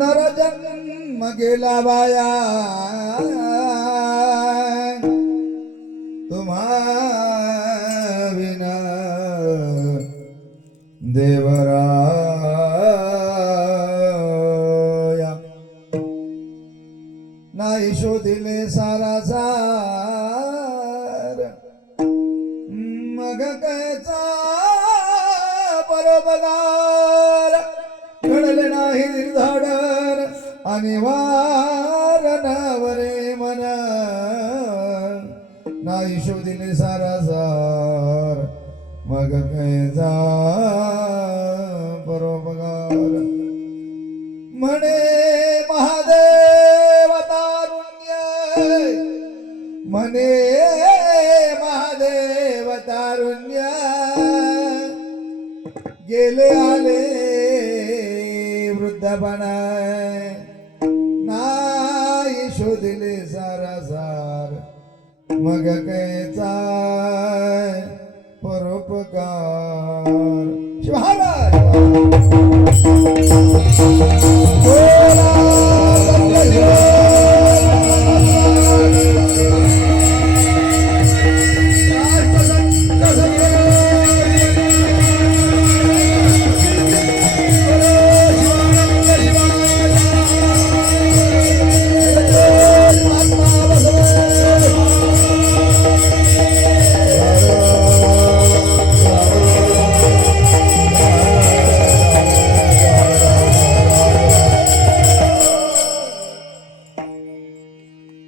नरजन्म गेला बाया तुम्हा विना देवराया नाही शोधिले सारा सार मग कैचा बरोबगार घडले नाही निर्धाडर आणि वारणावरे मन नाही शोधिले सारा सार मग कैचा बरोबगार म्हणे महादेव तारुण्य म्हणे महादेव तारुण्य गेले आले वृद्धपणा नाही शोधिले सारा सार मग कैचा परोपकार शिवहाराज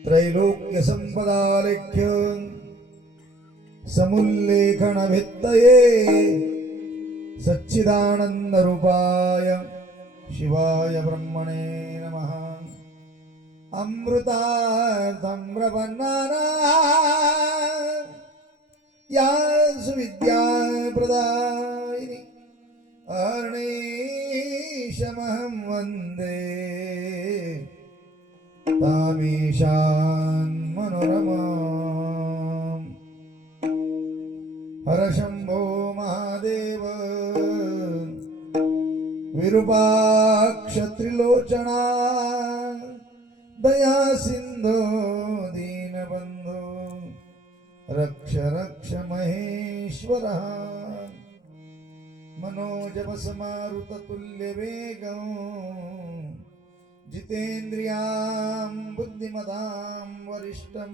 त्रैलोक्य संपदालेख्य समुल्लेखन भित्तये सच्चिदानंद रूपाय शिवाय ब्रह्मणे नमः अमृतार्थम्रपन्नाना या सुविद्या प्रदायिनी अहर्निशमहं वन्दे तामीशान् मनोरमाम् हर शंभो महादेव विरूपाक्ष त्रिलोचना दया सिंधो दीनबंधो रक्ष रक्ष महेश्वरः मनोजव समारुत तुल्य वेगं जितेन्द्रियां बुद्धिमतां वरिष्ठं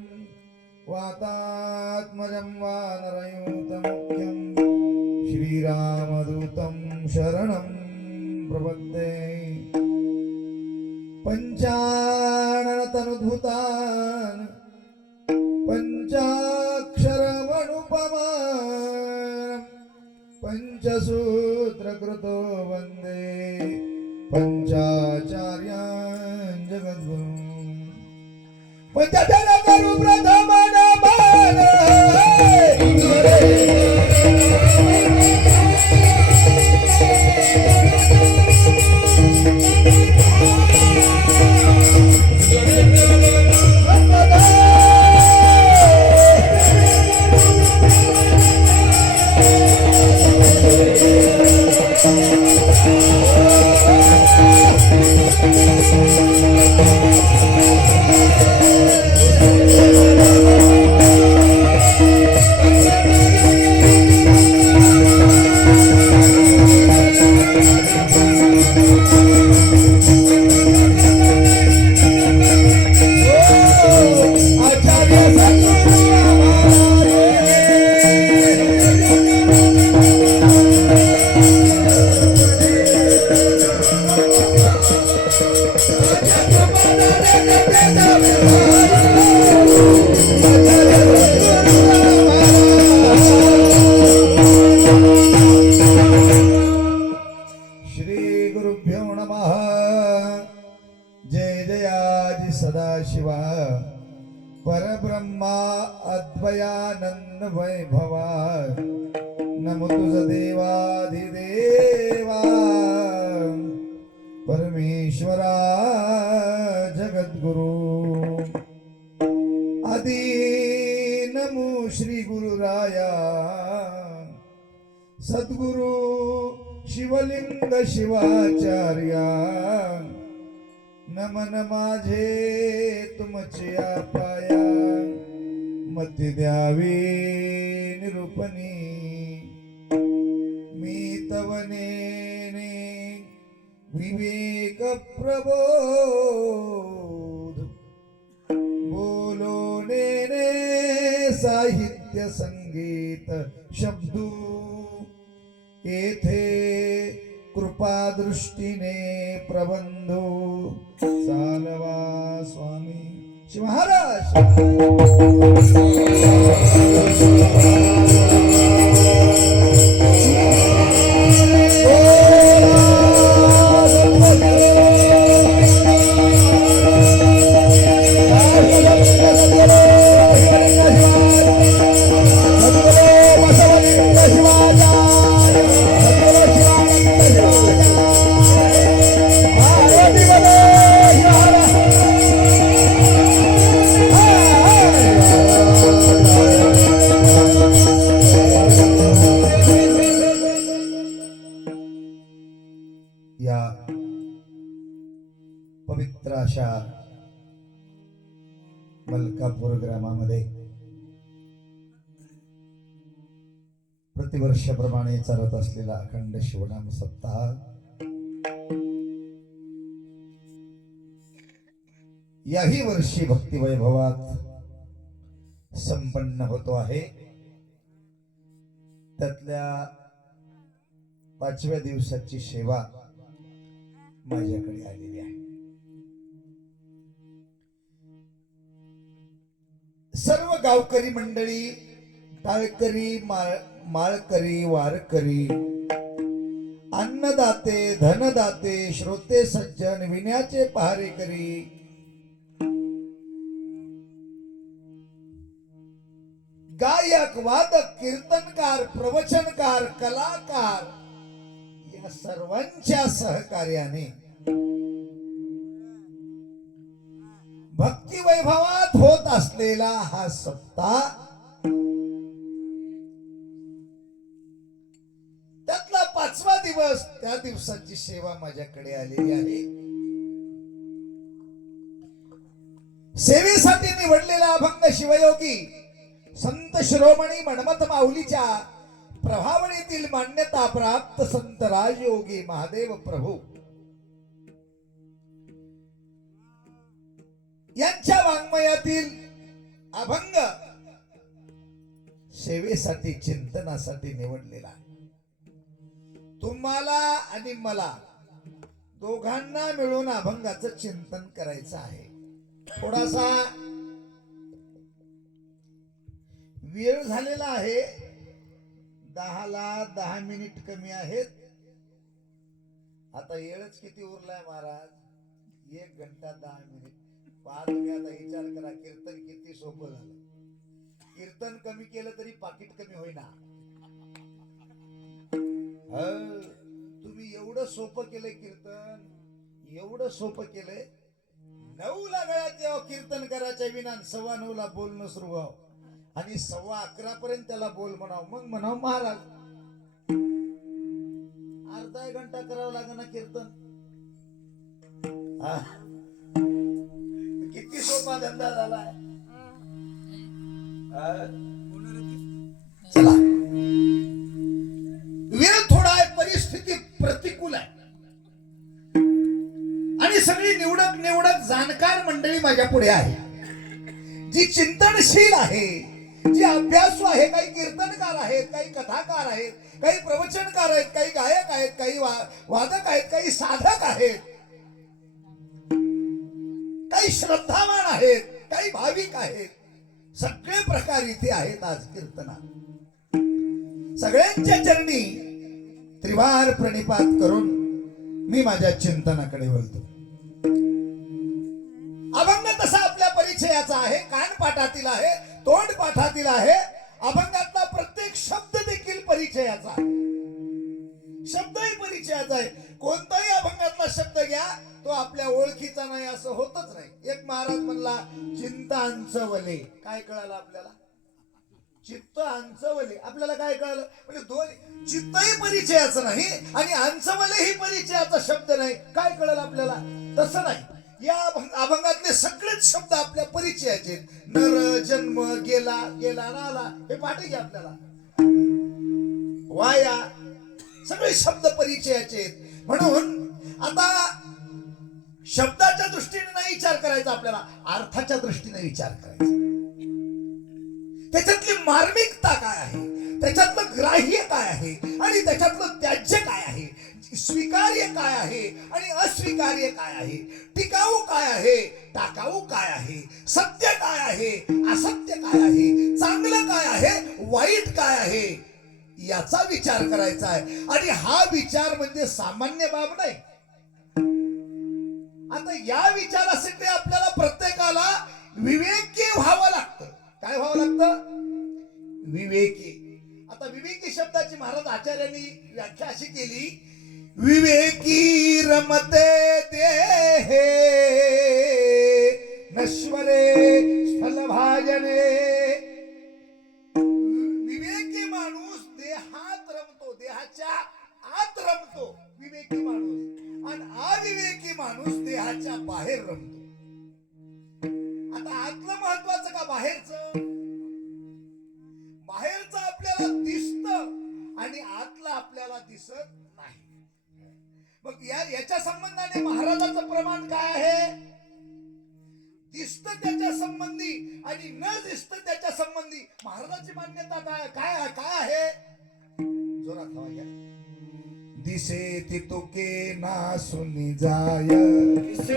वातात्मजं वानरयूतमुख्यं श्रीरामदूतं शरणं प्रपद्ये पंचाननतनुद्भुतान् पंचाक्षरमनुपमान् पंचसूत्रकृतो वन्दे पंचाचार्यान् जगद्गुरुन् पंचजनगुरु प्रथम नमः सदाशिवा परब्रह्मा अद्वयानंद वैभवा नमो तुझ देवाधिदेवा परमेश्वरा जगद्गुरु आदि नमो श्री गुरुराया सद्गुरु शिवलिंग शिवाचार्या नमन माझे तुमचे पाया मती द्यावी निरूपणी मी तवनेने विवेक प्रबोध बोलोनेने साहित्य संगीत शब्दू येथे कृपा दृष्टीने प्रबंधो चालवा स्वामी श्री महाराज या पवित्र अशा मलकापूर ग्रामामध्ये प्रतिवर्षाप्रमाणे चालत असलेला अखंड शिवनाम सप्ताह याही वर्षी भक्ती वैभवात संपन्न होतो आहे. त्यातल्या 5व्या दिवसाची सेवा माझ्याकडे आलेली आहे. सर्व गावकरी मंडळी, टाळकरी, माळकरी, वारकरी, अन्नदाते, धनदाते, श्रोते सज्जन, विण्याचे पहारेकरी, गायक, वादक, कीर्तनकार, प्रवचनकार, कलाकार या सर्वांच्या सहकार्याने भक्ती वैभवात होत असलेला हा सप्ताह त्यातला 5वा दिवस, त्या दिवसाची सेवा माझ्याकडे आलेली आहे. सेवेसाठी निवडलेला अभंग शिवयोगी संत शिरोमणी मन्मथ माऊलीच्या प्रभावळीतील मान्यता प्राप्त संत राजयोगी महादेव प्रभू यांच्या वाङ्मयातील अभंग सेवेसाठी, चिंतनासाठी निवडलेला आहे. तुम्हाला आणि मला दोघांना मिळून अभंगाचं चिंतन करायचं आहे. थोडासा वेळ झालेला आहे. 10ला 10 मिनिट कमी आहेत. आता वेळच किती उरलाय महाराज? 1 घंटा 10 मिनिट. पहा तुम्ही आता विचार करा, कीर्तन किती सोपं झालं. कीर्तन कमी केलं तरी पाकिट कमी होईना. तुम्ही एवढं सोपं केलंय कीर्तन, एवढं सोपं केलंय. 9ला गळ्यात जेव्हा कीर्तन करायच्या विना 9:15ला बोलणं सुरू व्हावं आणि 11:15 पर्यंत त्याला बोल म्हणाव. मग म्हणाव महाराज अर्धा 1 घंटा करावं लागेल ना कीर्तन. किती सोपा धंदा झालाय. चला, वेळ थोडा आहे, परिस्थिती प्रतिकूल आहे आणि सगळी निवडक जाणकार मंडळी माझ्या पुढे आहे, जी चिंतनशील आहे, जी अभ्यासू आहे. काही कीर्तनकार आहेत, काही कथाकार आहेत, काही प्रवचनकार आहेत, काही गायक आहेत, काही वादक आहेत, काही साधक आहेत, काही श्रद्धावान आहेत, काही भाविक आहेत. सगळे प्रकार इथे आहेत आज कीर्तनात. सगळ्यांच्या चरणी त्रिवार प्रणिपात करून मी माझ्या चिंतनाकडे वळतो. अभंग तसा आपल्या परिचयाचा आहे, कान पाठातील आहे, तोंड पाठातील आहे. अभंगातला प्रत्येक शब्द देखील परिचयाचा आहे, शब्दही परिचयाचा आहे. कोणताही अभंगातला शब्द घ्या, तो आपल्या ओळखीचा नाही असं होतच नाही. एक महाराज म्हणला, चिंतन चित्त अंचवले. काय कळालं आपल्याला? चित्त अंचवले. आपल्याला काय कळालं? म्हणजे दोन, चित्तही परिचयाचं नाही आणि अंचवले ही परिचयाचा शब्द नाही. काय कळलं आपल्याला? तसं नाही. या अभंगातले सगळेच शब्द आपल्या परिचयाचे. नर जन्म, गेला, गेला ना आला, हे पाठ घ्या आपल्याला. वाया, सगळे शब्द परिचयाचे. म्हणून आता शब्दाच्या दृष्टीने नाही विचार करायचा आपल्याला, अर्थाच्या दृष्टीने विचार करायचा. त्याच्यातली मार्मिकता काय आहे, त्याच्यातलं ग्राह्य काय आहे आणि त्याच्यातलं त्याज्य काय आहे, स्वीकार्य काय आहे आणि अस्वीकार्य काय आहे, टिकाऊ काय आहे, टाकाऊ काय आहे, सत्य काय आहे, असत्य काय आहे, चांगलं काय आहे, वाईट काय आहे, याचा विचार करायचा आहे. आणि हा विचार म्हणजे सामान्य बाब नाही. आता या विचारासाठी आपल्याला प्रत्येकाला विवेकी व्हावं लागतं. काय व्हावं लागतं? विवेकी. आता विवेकी शब्दाची महाराज आचार्यांनी व्याख्या अशी केली, विवेकी रमते देहे नश्वरे स्थल भाजने. विवेकी माणूस देहात रमतो, देहाच्या आत रमतो विवेकी माणूस, आणि अविवेकी माणूस देहाच्या बाहेर रमतो. आता आतलं महत्वाचं का बाहेरचं? बाहेरचं आपल्याला दिसतं आणि आतलं आपल्याला दिसत नाही. मग याच्या संबंधाने महाराजाचं प्रमाण काय आहे? दिसतं त्याच्या संबंधी आणि न दिसतं त्याच्या संबंधी महाराजाची मान्यता काय काय काय आहे? जोरात हवा घ्या. दिसे ती तुके ना सुनी जाय, दिसे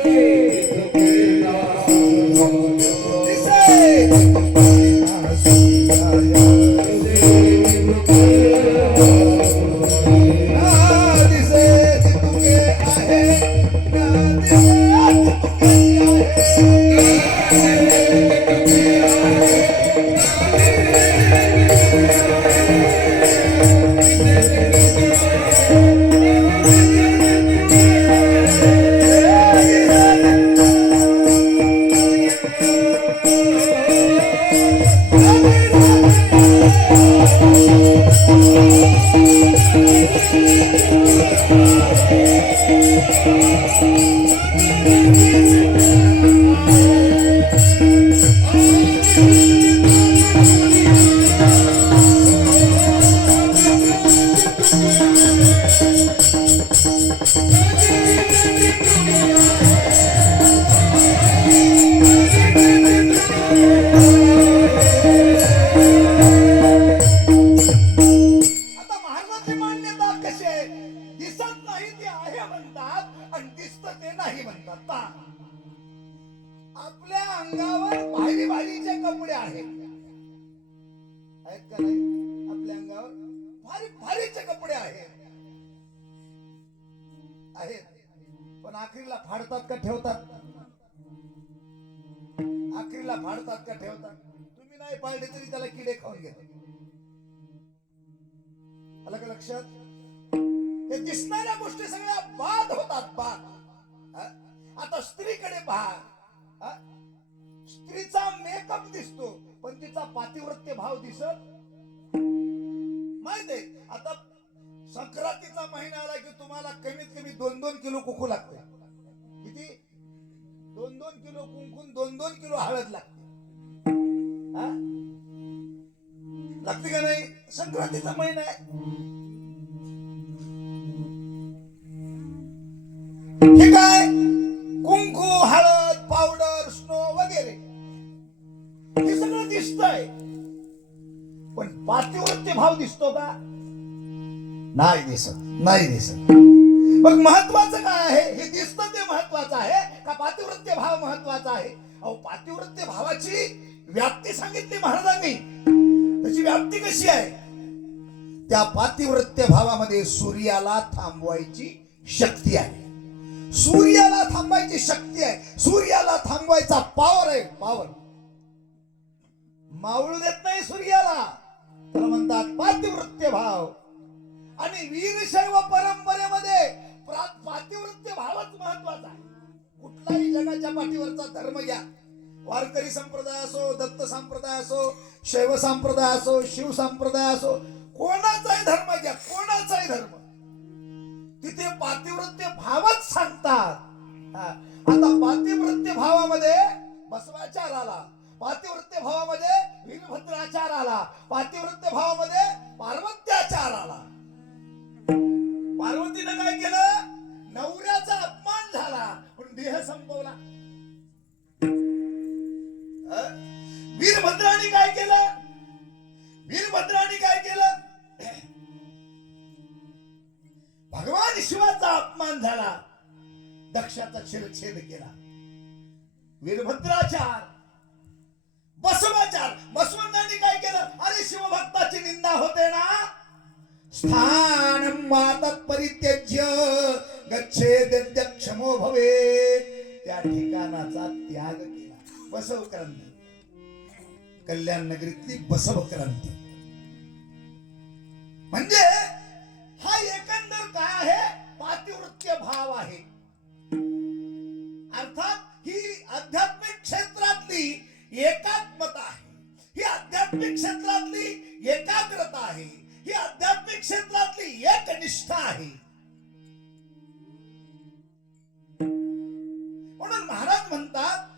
तुके ना सुनी जाय, दिसे तुके ना सुनी जाय, दिसे ती तुके आहे ना, दिसे आपल्या अंगावर भारी भारीचे कपडे आहेत का नाही? आपल्या अंगावर भारी भारीचे कपडे आहेत, पण आखरीला फाडतात का ठेवतात? आखरीला फाडतात का ठेवतात? तुम्ही नाही पाळले तरी त्याला किडे खाऊन घेतात. आलं का लक्षात? हे दिसणाऱ्या गोष्टी सगळ्या बाद होतात, बाद. आता स्त्रीकडे पहा, स्त्रीचा मेकअप दिसतो पण तिचा पातिव्रत्य भाव दिसत माहिती. आता संक्रांतीचा महिना आला की तुम्हाला कमीत कमी 2-2 किलो कुंकू लागते. किती? 2-2 किलो कुंकू, 2-2 किलो हळद लागते. लागते का नाही? संक्रांतीचा महिना आहे. हे काय? कुंकू, हळद, पावडर, स्नो वगैरे हे सगळं दिसतंय, पण पातिव्रत्य भाव दिसतो का? नाही दिसत, नाही दिसत. मग महत्वाचं काय आहे? हे दिसतं ते महत्वाचं आहे का पातिव्रत्य भाव महत्वाचा आहे? अहो, पातिव्रत्य भावाची व्याप्ती सांगितली महाराजांनी. त्याची व्याप्ती कशी आहे? त्या पातिव्रत्य भावामध्ये सूर्याला थांबवायची शक्ती आहे. सूर्याला थांबायची शक्ती आहे. सूर्याला थांबवायचा पॉवर आहे. पॉवर मावळू देत नाही सूर्याला, तर म्हणतात पातिव्रत्य भाव. आणि वीरशैव परंपरेमध्ये पातिव्रत्य भावच महत्वाचा आहे. कुठलाही जगाच्या पाठीवरचा धर्म घ्या, वारकरी संप्रदाय असो, दत्त संप्रदाय असो, शैव संप्रदाय असो, शिव संप्रदाय असो, कोणाचाही धर्म घ्या, कोणाचाही धर्म, तिथे पातिव्रत्य भावच सांगतात. आता पातिव्रत्य भावामध्ये बसवाचार आला, पातिव्रत्य भावामध्ये वीरभद्राचार आला, पातिव्रत्य भावामध्ये पार्वत्याचार आला. पार्वतीनं काय केलं? नवऱ्याचा अपमान झाला पण देह संपवला. वीरभद्राने काय केलं? वीरभद्राने काय केलं? भगवान शिवाचा अपमान झाला, दक्षाचा शिरच्छेद केला. वीरभद्राचार, बसवाचार. बसवण्णांनी काय केलं? अरे शिवभक्ताची निंदा होते ना, स्थानं मातत् परित्यज्य गच्छेद्य क्षमो भवेत्, त्या ठिकाणाचा त्याग केला. बसव क्रांती, कल्याण नगरीतली बसव क्रांती. म्हणजे हा एकंदर काय आहे? पातिव्रत्य भाव आहे. अर्थात ही आध्यात्मिक क्षेत्रातली एकात्मता आहे, ही आध्यात्मिक क्षेत्रातली एकाग्रता आहे, ही आध्यात्मिक क्षेत्रातली एकनिष्ठा आहे. म्हणून महाराज म्हणतात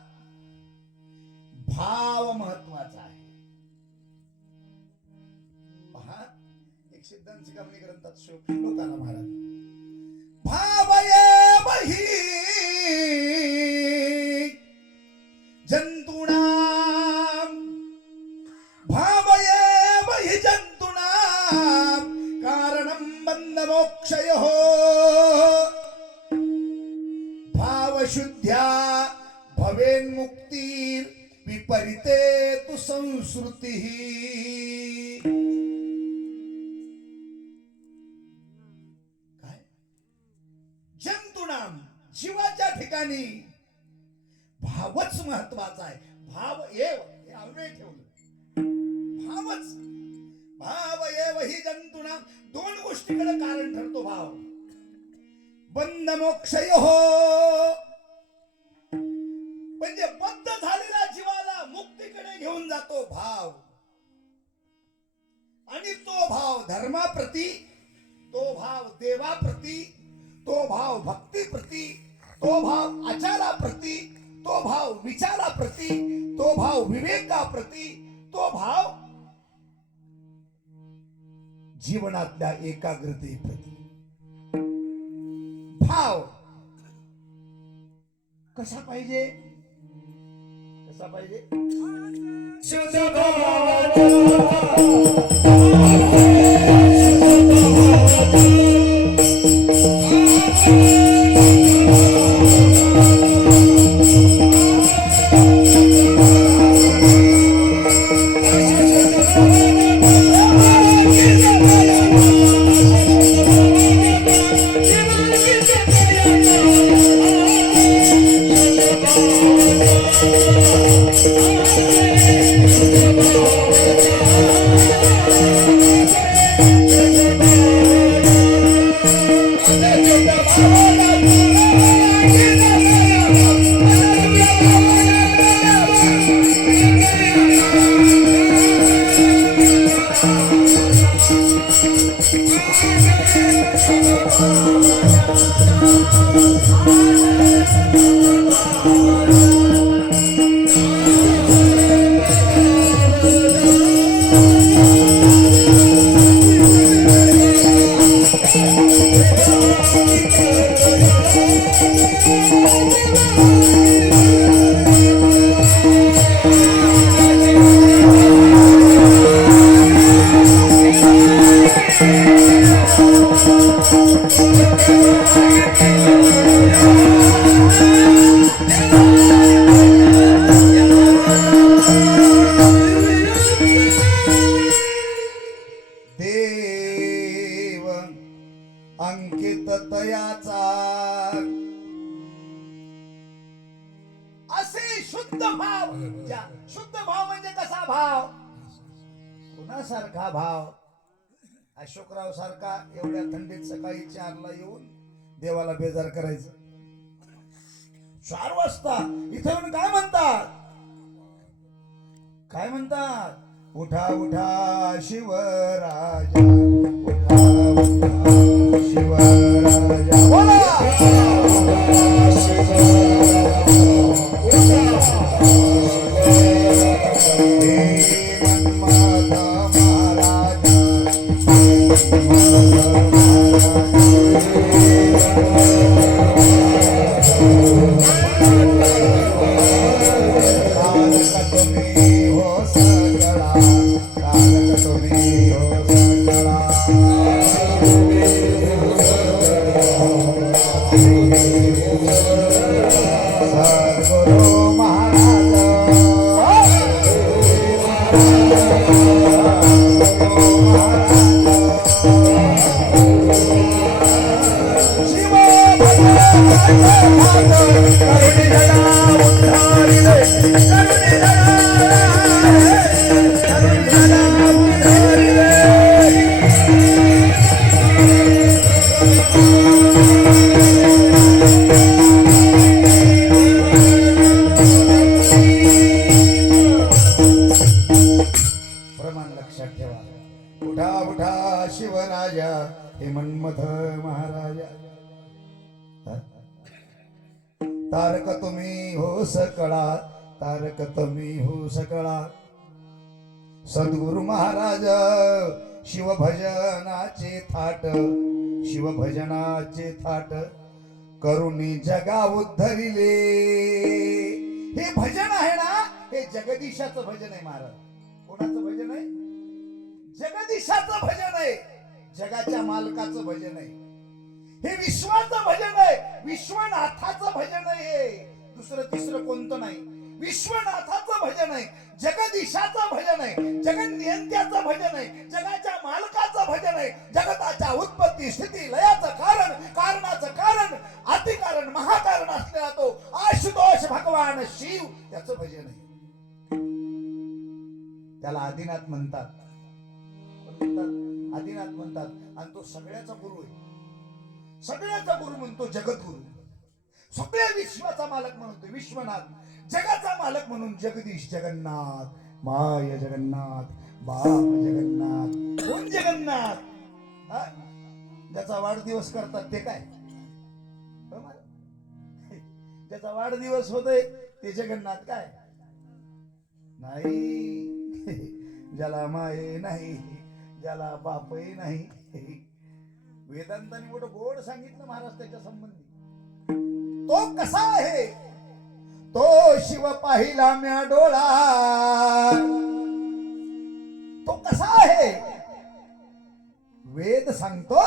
भाव महत्वाचा आहे. पहा, एक सिद्धांत शिखामणी ग्रंथात श्लोकाला महाराज भावयेव हि जंतूनां, भावयेव हि जंतूनां कारणं बन्धमोक्षयोः, भावशुद्ध्या भवेन्मुक्तिर् विपरीते तु संस्कृतिः. काय? जंतूनां, जीवाच्या ठिकाणी भावच महत्वाचा आहे. भाव एव, हे अव्यय ठेवलं, भावच. भाव एव हि जंतूनां, दोन गोष्टीकडे कारण ठरतो भाव. बंध मोक्षयोः, म्हणजे बद्ध झालेल्या जीवाला मुक्तीकडे घेऊन जातो भाव. आणि तो भाव धर्माप्रती, तो भाव देवाप्रती, तो भाव भक्तीप्रती, तो भाव आचाराप्रती, तो भाव विचाराप्रती, तो भाव विवेकाप्रती, तो भाव जीवनातल्या एकाग्रतेप्रती. भाव कसा पाहिजे? कसा पाहिजे? शुद्ध देव अंकित तयाचा असे शुद्ध भाव. शुद्ध भाव म्हणजे कसा भाव? कुणासारखा भाव? अशोकराव सारखा एवढ्या थंडीत सकाळी 4ला येऊन देवाला बेजार करायचं. 4 वाजता इथे काय म्हणतात? काय म्हणतात उठा उठा शिवराजा उठा उठा शिवराजा बोला उठा उठा शिवराजा हे मन्मथ महाराजा तारक तुम्ही हो सकळा तारक तुम्ही हो सकळा सद्गुरु महाराज शिवभजनाचे थाट शिवभजनाचे थाट करुणी जगा उद्धरिले हे भजन आहे ना हे जगदीशाचं भजन आहे महाराज कोणाचं भजन आहे जगदीशाचं भजन आहे जगाच्या मालकाचं भजन आहे हे विश्वाचं भजन आहे विश्वनाथाचं भजन आहे दुसरं तिसरं कोणतं नाही विश्वनाथाचं भजन आहे जगदीशाचं भजन आहे जगन्नियंत्याचं भजन आहे जगाच्या मालकाचं भजन आहे जगताच्या उत्पत्ती स्थिती लयाचं कारण कारणाचं कारण अतिकारण महाकारण असलेला तो आशुतोष भगवान शिव त्याचं भजन आहे त्याला आदिनाथ म्हणतात आदिनाथ म्हणतात आणि तो सगळ्याचा गुरु आहे सगळ्याचा गुरु म्हणतो जगद्गुरु सगळ्या विश्वाचा मालक म्हणतो विश्वनाथ जगाचा मालक म्हणून जगदीश जगन्नाथ माय जगन्नाथ बाप जगन्नाथ कोण जगन्नाथ ज्याचा वाढदिवस करतात ते काय ज्याचा वाढदिवस होतोय ते जगन्नाथ काय नाही ज्याला माये नाही ज्याला बापही नाही वेदांताने मोठं गोड सांगितलं महाराज त्याच्या संबंधी तो कसा आहे तो शिव पाहिला म्या डोळा तो कसा आहे वेद सांगतो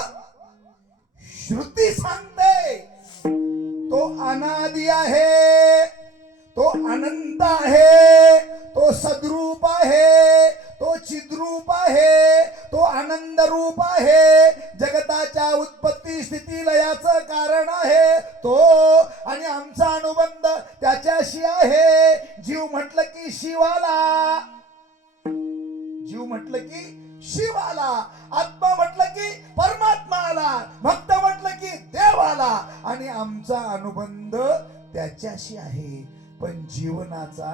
श्रुती सांगते तो अनादि आहे तो अनंत आहे तो सद्रूप आहे तो चिद्रूप आहे तो आनंद रूप आहे जगताच्या उत्पत्ती स्थिती लयाचं कारण आहे तो आणि आमचा अनुबंध त्याच्याशी आहे जीव म्हटलं की शिवाला जीव म्हटलं की शिवाला आत्मा म्हटलं की परमात्माला भक्त म्हटलं की देवाला आणि आमचा अनुबंध त्याच्याशी आहे पण जीवनाचा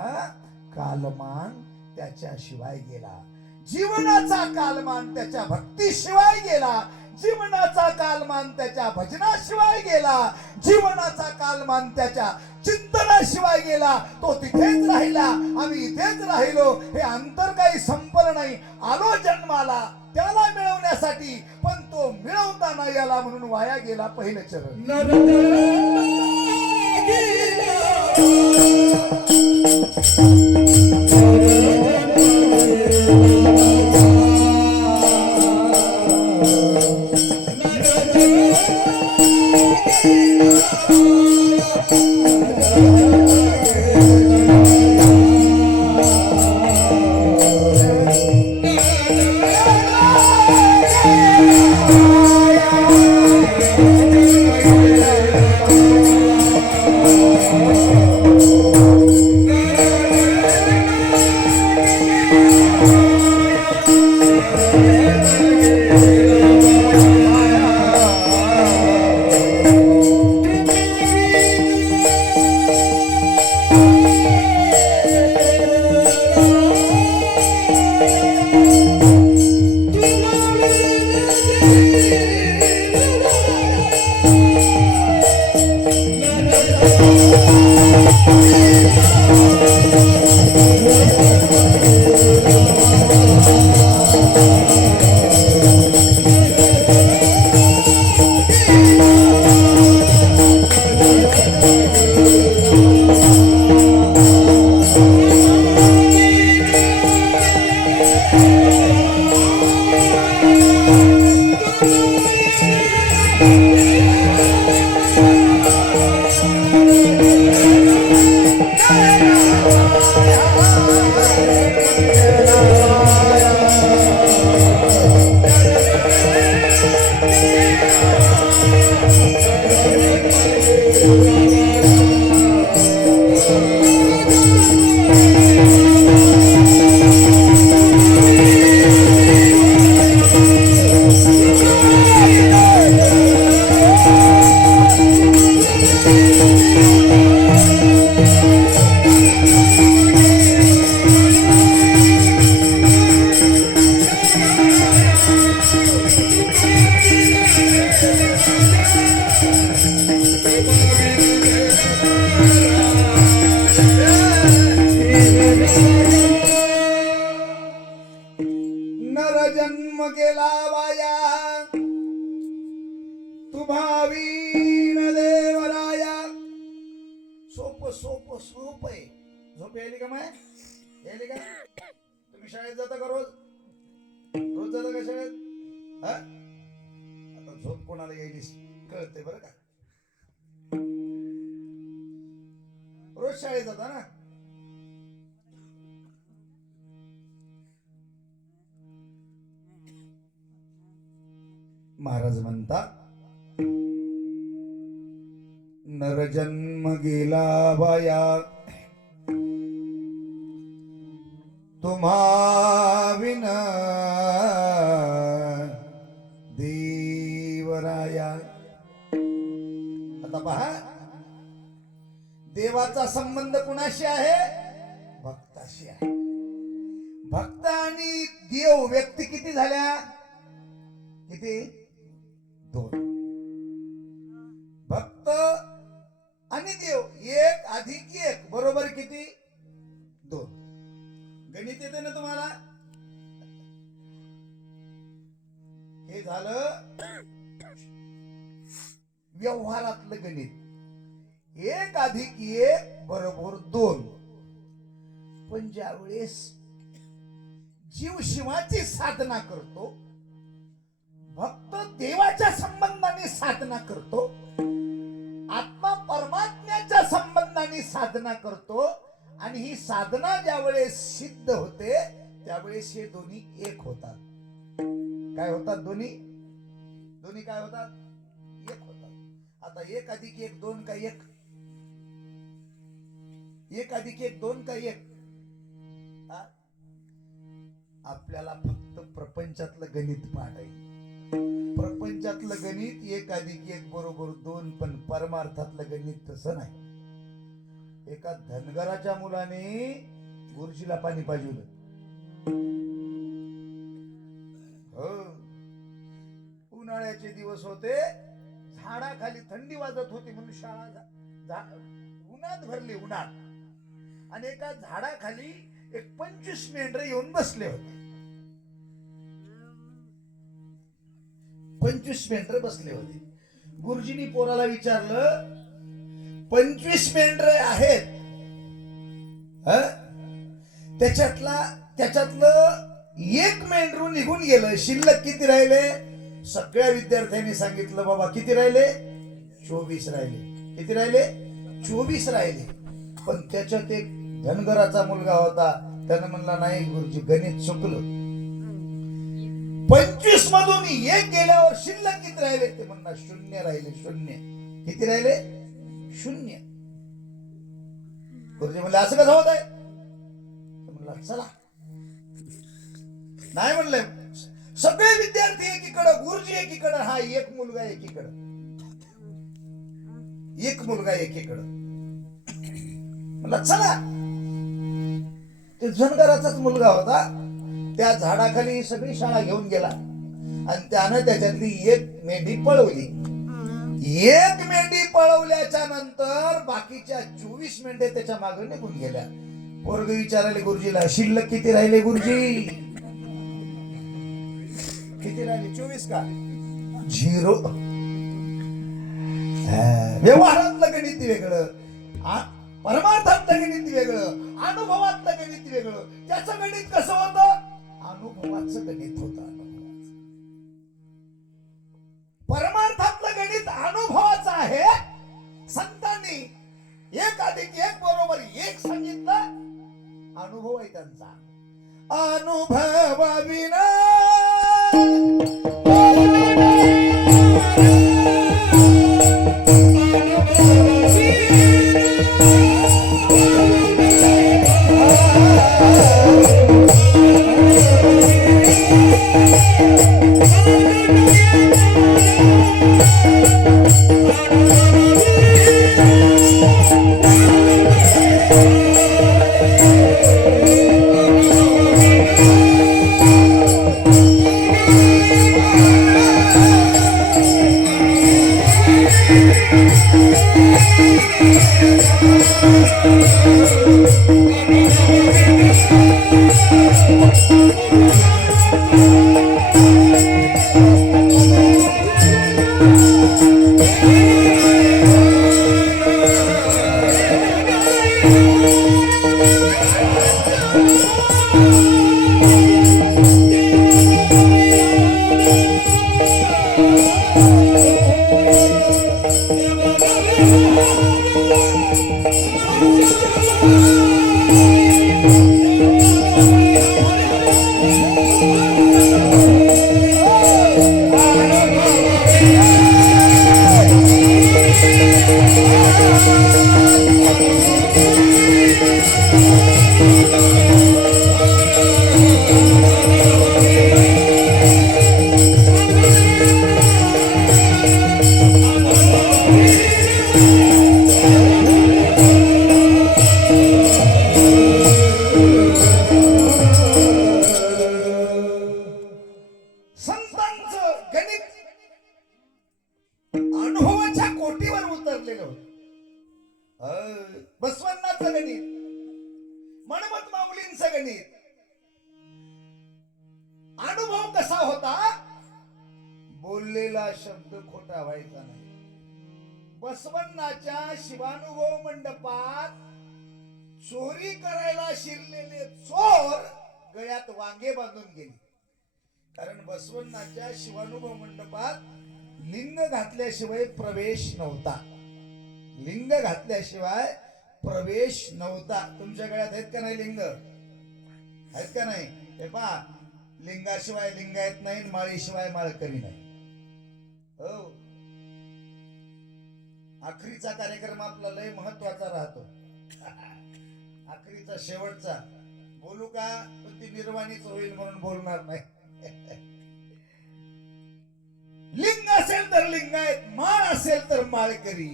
कालमान त्याच्याशिवाय गेला जीवनाचा कालमान त्याच्या भक्तीशिवाय गेला जीवनाचा कालमान त्याच्या भजनाशिवाय गेला जीवनाचा कालमान त्याच्या चिंतनाशिवाय गेला तो तिथेच राहिला आम्ही इथेच राहिलो हे अंतर काही संपलं नाही आलो जन्माला त्याला मिळवण्यासाठी पण तो मिळवताना याला म्हणून वाया गेला पहिलं चरण नर जन्म गेला वाया तुभावीन देवराया. सोप सोप सोप आहे. झोप यायली का माय? यायली का? तुम्ही शाळेत जाता का रोज? रोज जाता का शाळेत? हा? आता झोप कोणाला यायली कळते बरं का? रोज शाळेत जाता ना? महाराज म्हणतात नरजन्म गेला बाया तुम्हा विन देवराया. आता पहा देवाचा संबंध कुणाशी आहे? भक्ताशी आहे. भक्त आणि देव व्यक्ती किती झाल्या? किती? दोन. भक्त आणि देव एक अधिक एक बरोबर किती? दोन. गणित येते ना तुम्हाला? हे झालं व्यवहारातलं गणित. एक अधिक एक बरोबर दोन. पण ज्यावेळेस जीव शिवाची साधना करतो, भक्त देवाच्या संबंधाने साधना करतो, आत्मा परमात्म्याच्या संबंधाने साधना करतो आणि ही साधना ज्यावेळेस सिद्ध होते त्यावेळेस हे दोन्ही एक होतात. काय होतात? दोन्ही दोन्ही काय होतात? एक होतात. आता एक अधिक एक दोन का एक? एक अधिक एक दोन का एक? आपल्याला फक्त प्रपंचातलं गणित पाठ आहे. प्रपंचातलं गणित एक अधिक एक बरोबर दोन. पण परमार्थातलं गणित तसं नाही. एका धनगराच्या मुलाने गुरुजीला पाणी पाजवलं. हो, उन्हाळ्याचे दिवस होते, झाडाखाली थंडी वाजत होती म्हणून शाळा उन्हात भरली. उन्हात आणि एका झाडाखाली एक 25 मेंढरे येऊन बसले होते. 25 मेंढरे बसले होते. गुरुजींनी पोराला विचारलं 25 मेंढरे आहेत, त्याच्यातलं एक मेंढरू निघून गेलं, शिल्लक किती राहिले? सगळ्या विद्यार्थ्यांनी सांगितलं बाबा किती राहिले? 24 राहिले. किती राहिले? 24 राहिले. पण त्याच्यात एक धनगराचा मुलगा होता, त्यानं म्हणला नाही गुरुजी गणित चुकलं. 25 मधून एक गेल्यावर शिल्लक किती राहिले? ते म्हणला 0 राहिले. 0 किती राहिले? 0. गुरुजी म्हणले असं कसं होत आहे? म्हणला चला. नाही म्हणले. सगळे विद्यार्थी एकीकडं, गुरुजी एकीकडं, हा एक मुलगा एकीकडं. एक मुलगा एकीकडं. म्हणला चला. ते धनगराचाच मुलगा होता. त्या झाडाखाली सगळी शाळा घेऊन गेला आणि त्यानं त्याच्यातली एक मेंढी पळवली. एक मेंढी पळवल्याच्या नंतर बाकीच्या 24 मेंढ्या त्याच्या मागे निघून गेल्या. पोरग विचारायले गुरुजीला, शिल्लक किती राहिले गुरुजी? किती राहिले? 24 का? 0. व्यवहारातलं गणित वेगळं, परमार्थातलं गणित वेगळं, अनुभवातलं गणित वेगळं. त्याचं गणित कसं होतं? अनुभवाचं गणित होतं. परमार्थातलं गणित अनुभवाचं आहे. संतांनी 1+1 सांगितलं. अनुभव आहे त्यांचा. अनुभवाविना बसवण्णाचं गणित, मनमत माऊलींचं गणित. अनुभव कसा होता? बोललेला शब्द खोटा व्हायचा नाही. बसवण्णाच्या शिवानुभव मंडपात चोरी करायला शिरलेले चोर गळ्यात वांगे बांधून गेले. कारण बसवण्णाच्या शिवानुभव मंडपात लिंग घातल्याशिवाय प्रवेश नव्हता. लिंग घातल्याशिवाय प्रवेश नव्हता. तुमच्या गळ्यात आहेत का नाही लिंग? आहेत का नाही? हे पहा, लिंगाशिवाय लिंगायत नाही, माळीशिवाय माळकरी नाही. हो, आखरीचा कार्यक्रम आपला लय महत्वाचा राहतो. आखरीचा, शेवटचा. बोलू का? पण ती निर्वाणीच होईल म्हणून बोलणार नाही. लिंग असेल तर लिंगायत, माळ असेल तर माळकरी.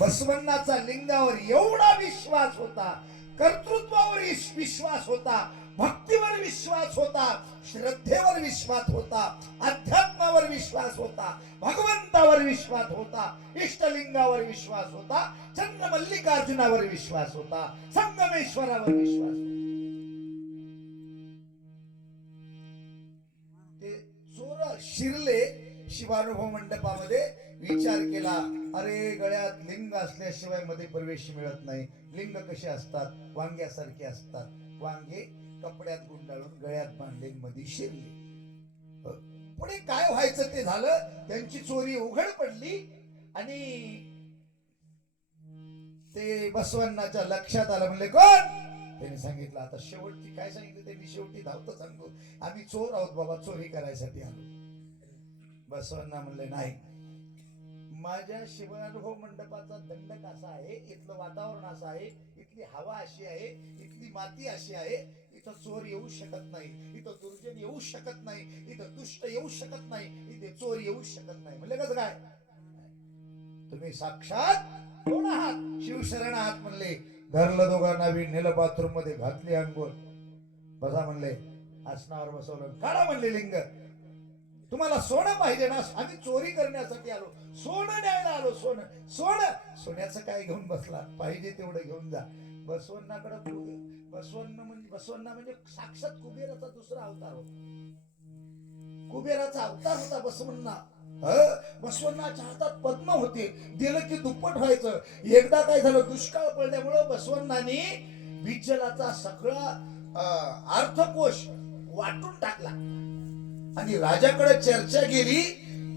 बसवण्णाचा लिंगावर एवढा विश्वास होता, कर्तृत्वावर विश्वास होता, भक्तीवर विश्वास होता, श्रद्धेवर विश्वास होता, अध्यात्मावर विश्वास होता, भगवंतावर विश्वास होता, इष्टलिंगावर विश्वास होता, चंद्रमल्लिकार्जुनावर विश्वास होता, संगमेश्वरावर विश्वास होता. ते चोर शिरले शिवानुभव मंडपामध्ये. विचार केला, अरे गळ्यात लिंग असल्याशिवाय मध्ये प्रवेश मिळत नाही. लिंग कसे असतात? वांग्यासारखे असतात. वांगे कपड्यात गुंडाळून गळ्यात बांधले, मध्ये शिरले. पुढे काय व्हायचं ते झालं. त्यांची चोरी उघड पडली आणि ते बसवण्णाच्या लक्षात आलं. म्हणले कोण? त्यांनी सांगितलं. आता शेवटची काय सांगितलं त्यांनी? शेवटी धावतं सांगतो, आम्ही चोर आहोत बाबा, चोरी करायसाठी आलो. बसवण्णा म्हणले नाही, माझ्या शिवानुभव मंडपाचा दंडक असा आहे, इथलं वातावरण असं आहे, इथली हवा अशी आहे, इथली माती अशी आहे, इथं चोर येऊ शकत नाही, इथं दुर्जन येऊ शकत नाही, इथं दुष्ट येऊ शकत नाही, इथे चोर येऊ शकत नाही. म्हणले कसं काय? तुम्ही साक्षात कोण आहात? शिवशरण आहात. म्हणले धरलं दोघांना, नेलं बाथरूम मध्ये, घातली अंघोळ. बसा म्हणले, आसनावर बसवलं. काढा म्हणले लिंग. तुम्हाला सोनं पाहिजे ना? आम्ही चोरी करण्यासाठी आलो, सोनं न्यायला आलो. सोनं सोनं सोन्याचं काय घेऊन बसला? पाहिजे तेवढं घेऊन जा. बसवण्णाकडे बसवण्णा म्हणजे साक्षात कुबेराचा दुसरा अवतार होता. कुबेराचा अवतार होता बसवण्णा. बसवण्णाच्या हातात पद्म होते, दिलं की दुप्पट व्हायचं. एकदा काय झालं, दुष्काळ पडल्यामुळं बसवण्णाने बिज्जलाचा सगळा अर्थकोश वाटून टाकला आणि राजाकडे चर्चा गेली.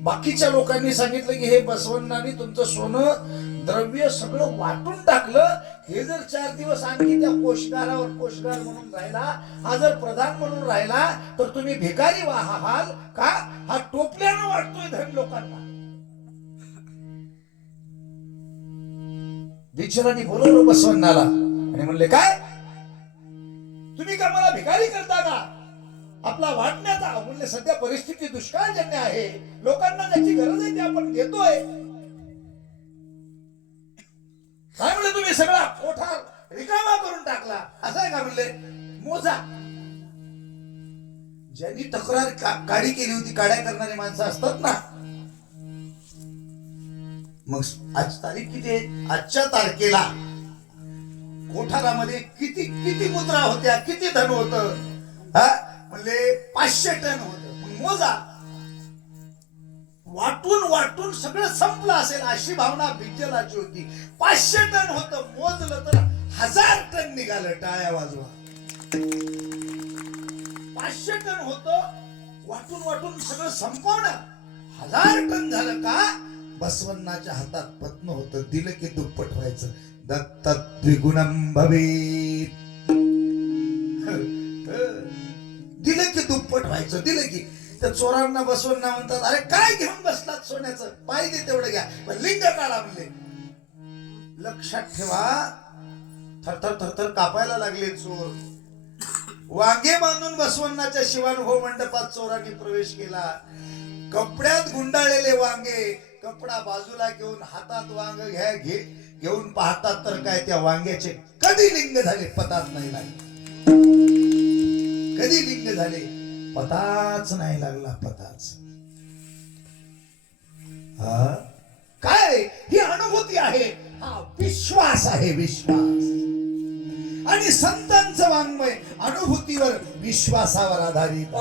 बाकीच्या लोकांनी सांगितलं की हे बसवण्णाने तुमचं सोनं द्रव्य सगळं वाटून टाकलं. हे जर 4 दिवस आणखी त्या कोशगार म्हणून राहिला, हा जर प्रधान म्हणून राहिला, तर तुम्ही भिकारी व्हाल का? हा टोपल्यानं वाटतोय धन लोकांना. बिचारांनी बोलवलं बसवण्णाला आणि म्हणले, काय तुम्ही का मला भिकारी करता का? आपला वाटण्याचा म्हणले सध्या परिस्थिती दुष्काळजन्य आहे, लोकांना ज्याची गरज आहे ते आपण देतोय. काय म्हणले, तुम्ही सगळा कोठार रिकामा करून टाकला असं आहे का? म्हणले मोजा. ज्यांनी तक्रार काढी केली होती, काड्या करणारी माणसं असतात ना. मग आज तारीख किती आहे? आजच्या तारखेला कोठारामध्ये किती किती मुद्रा होत्या, किती धन होतं? म्हणले 500 टन होत. मोजा. वाटून सगळं संपलं असेल अशी भावना बिज्जलाची होती. 500 टन होतं, मोजलं तर 1000 टन निघालं. टाळ्या वाजवा. 500 टन होतं, वाटून सगळं संपवणं 1000 टन झालं का? बसवण्णाच्या हातात पद्म होतं, दिलं की दुप्पट व्हायचं. दत्त द्विगुणं भवेत्. दिलं की दुप्पट व्हायचं. दिलं की त्या चोरांना बसवण्णा म्हणतात, अरे काय घेऊन बसलात सोन्याचं? पाहिजे तेवढं घ्या, पण लिंग काढा म्हणले. लक्षात ठेवा, थरथर कापायला लागले चोर. वांगे बांधून बसवण्णाच्या शिवानुभव मंडपात चोरांनी प्रवेश केला. कपड्यात गुंडाळलेले वांगे, कपडा बाजूला घेऊन हातात वांग घेऊन पाहतात तर काय त्या वांग्याचे कधी लिंग झाले पताच नाही लागले. कधी लिंग झाले पताच नाही लागला. पताच. काय ही अनुभूती आहे, हा विश्वास आहे. विश्वास. आणि संतांचं वाङ्मय अनुभूतीवर विश्वासावर आधारित.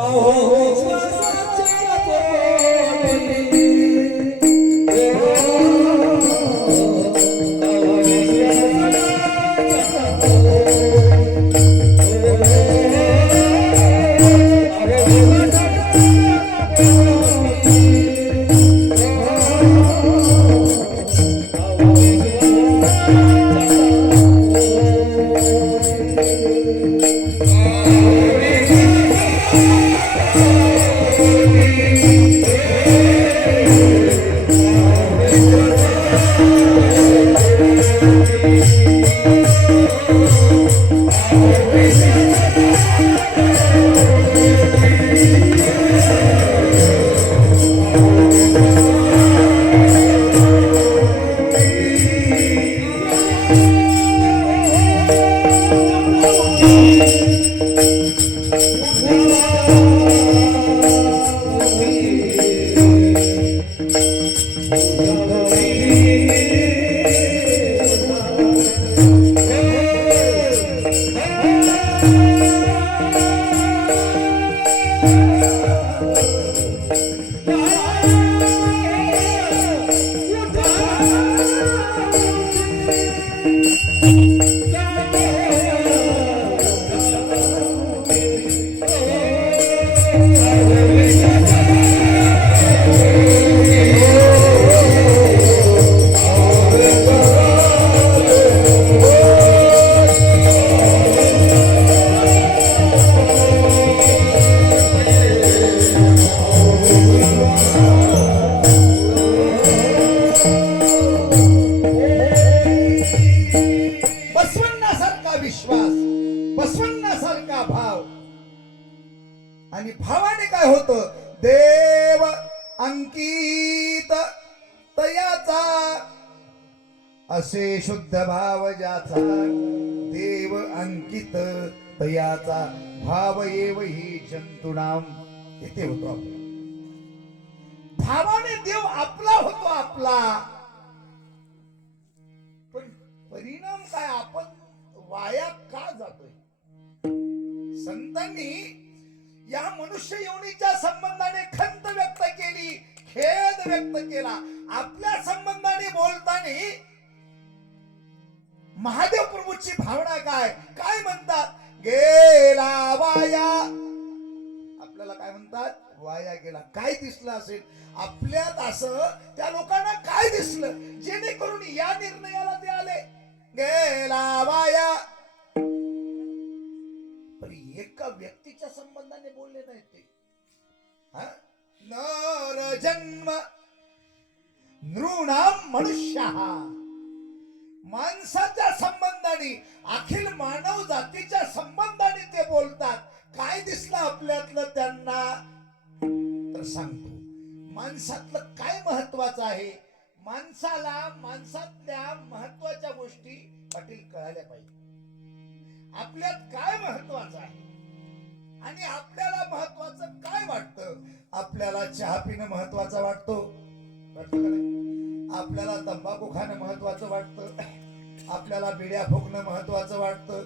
आणि भावाने काय होतं, देव अंकित तयाचा, असे शुद्ध भाव ज्याचा, देव अंकित तयाचा भाव येव ही जंतुनाम. इथे होतो आपला भावाने देव आपला होतो आपला. पण परिणाम काय, आपण वाया का जातोय? संतांनी या मनुष्य योनीच्या संबंधाने खंत व्यक्त केली, खेद व्यक्त केला. आपल्या संबंधाने बोलताना महादेव प्रभूची भावना काय काय म्हणतात? गेला वाया. आपल्याला काय म्हणतात? वाया गेला. काय दिसलं असेल आपल्यात? असं त्या लोकांना काय दिसलं जेणेकरून या निर्णयाला ते आले? गेला वाया. पण एका व्यक्तीच्या संबंधाने बोलले नाही ते. नर जन्म नृणाम मनुष्य. माणसाच्या संबंधाने, अखिल मानव जातीच्या संबंधाने ते बोलतात. काय दिसलं आपल्यातलं त्यांना? तर सांगतो, माणसातलं काय महत्वाचं आहे. माणसाला माणसातल्या महत्वाच्या गोष्टी पाटील कळाल्या पाहिजे. आपल्यात काय महत्वाचं आहे आणि आपल्याला महत्वाचं काय वाटतं? आपल्याला चहा पिणं महत्वाचं वाटतो, आपल्याला तंबाखू खाणं महत्वाचं वाटतं, आपल्याला बिड्या फुकणं महत्वाचं वाटतं,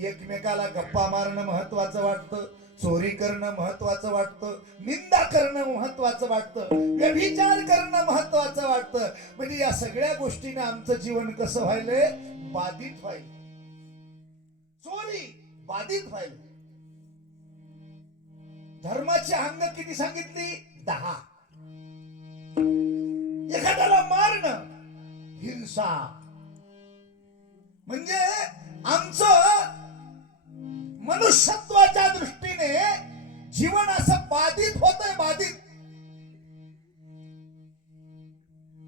एकमेकाला गप्पा मारणं महत्वाचं वाटतं, चोरी करणं महत्वाचं वाटतं, निंदा करणं महत्वाचं वाटतं, व्यभिचार करणं महत्वाचं वाटतं. म्हणजे या सगळ्या गोष्टीने आमचं जीवन कसं व्हायलंय? बाधित व्हायलं. चोरी बाधित व्हायलं. धर्माची अंग किती सांगितली? 10. एखाद्याला मारणं हिंसा. म्हणजे आमचं मनुष्यत्वाच्या दृष्टीने जीवन असं बाधित होतंय, बाधित.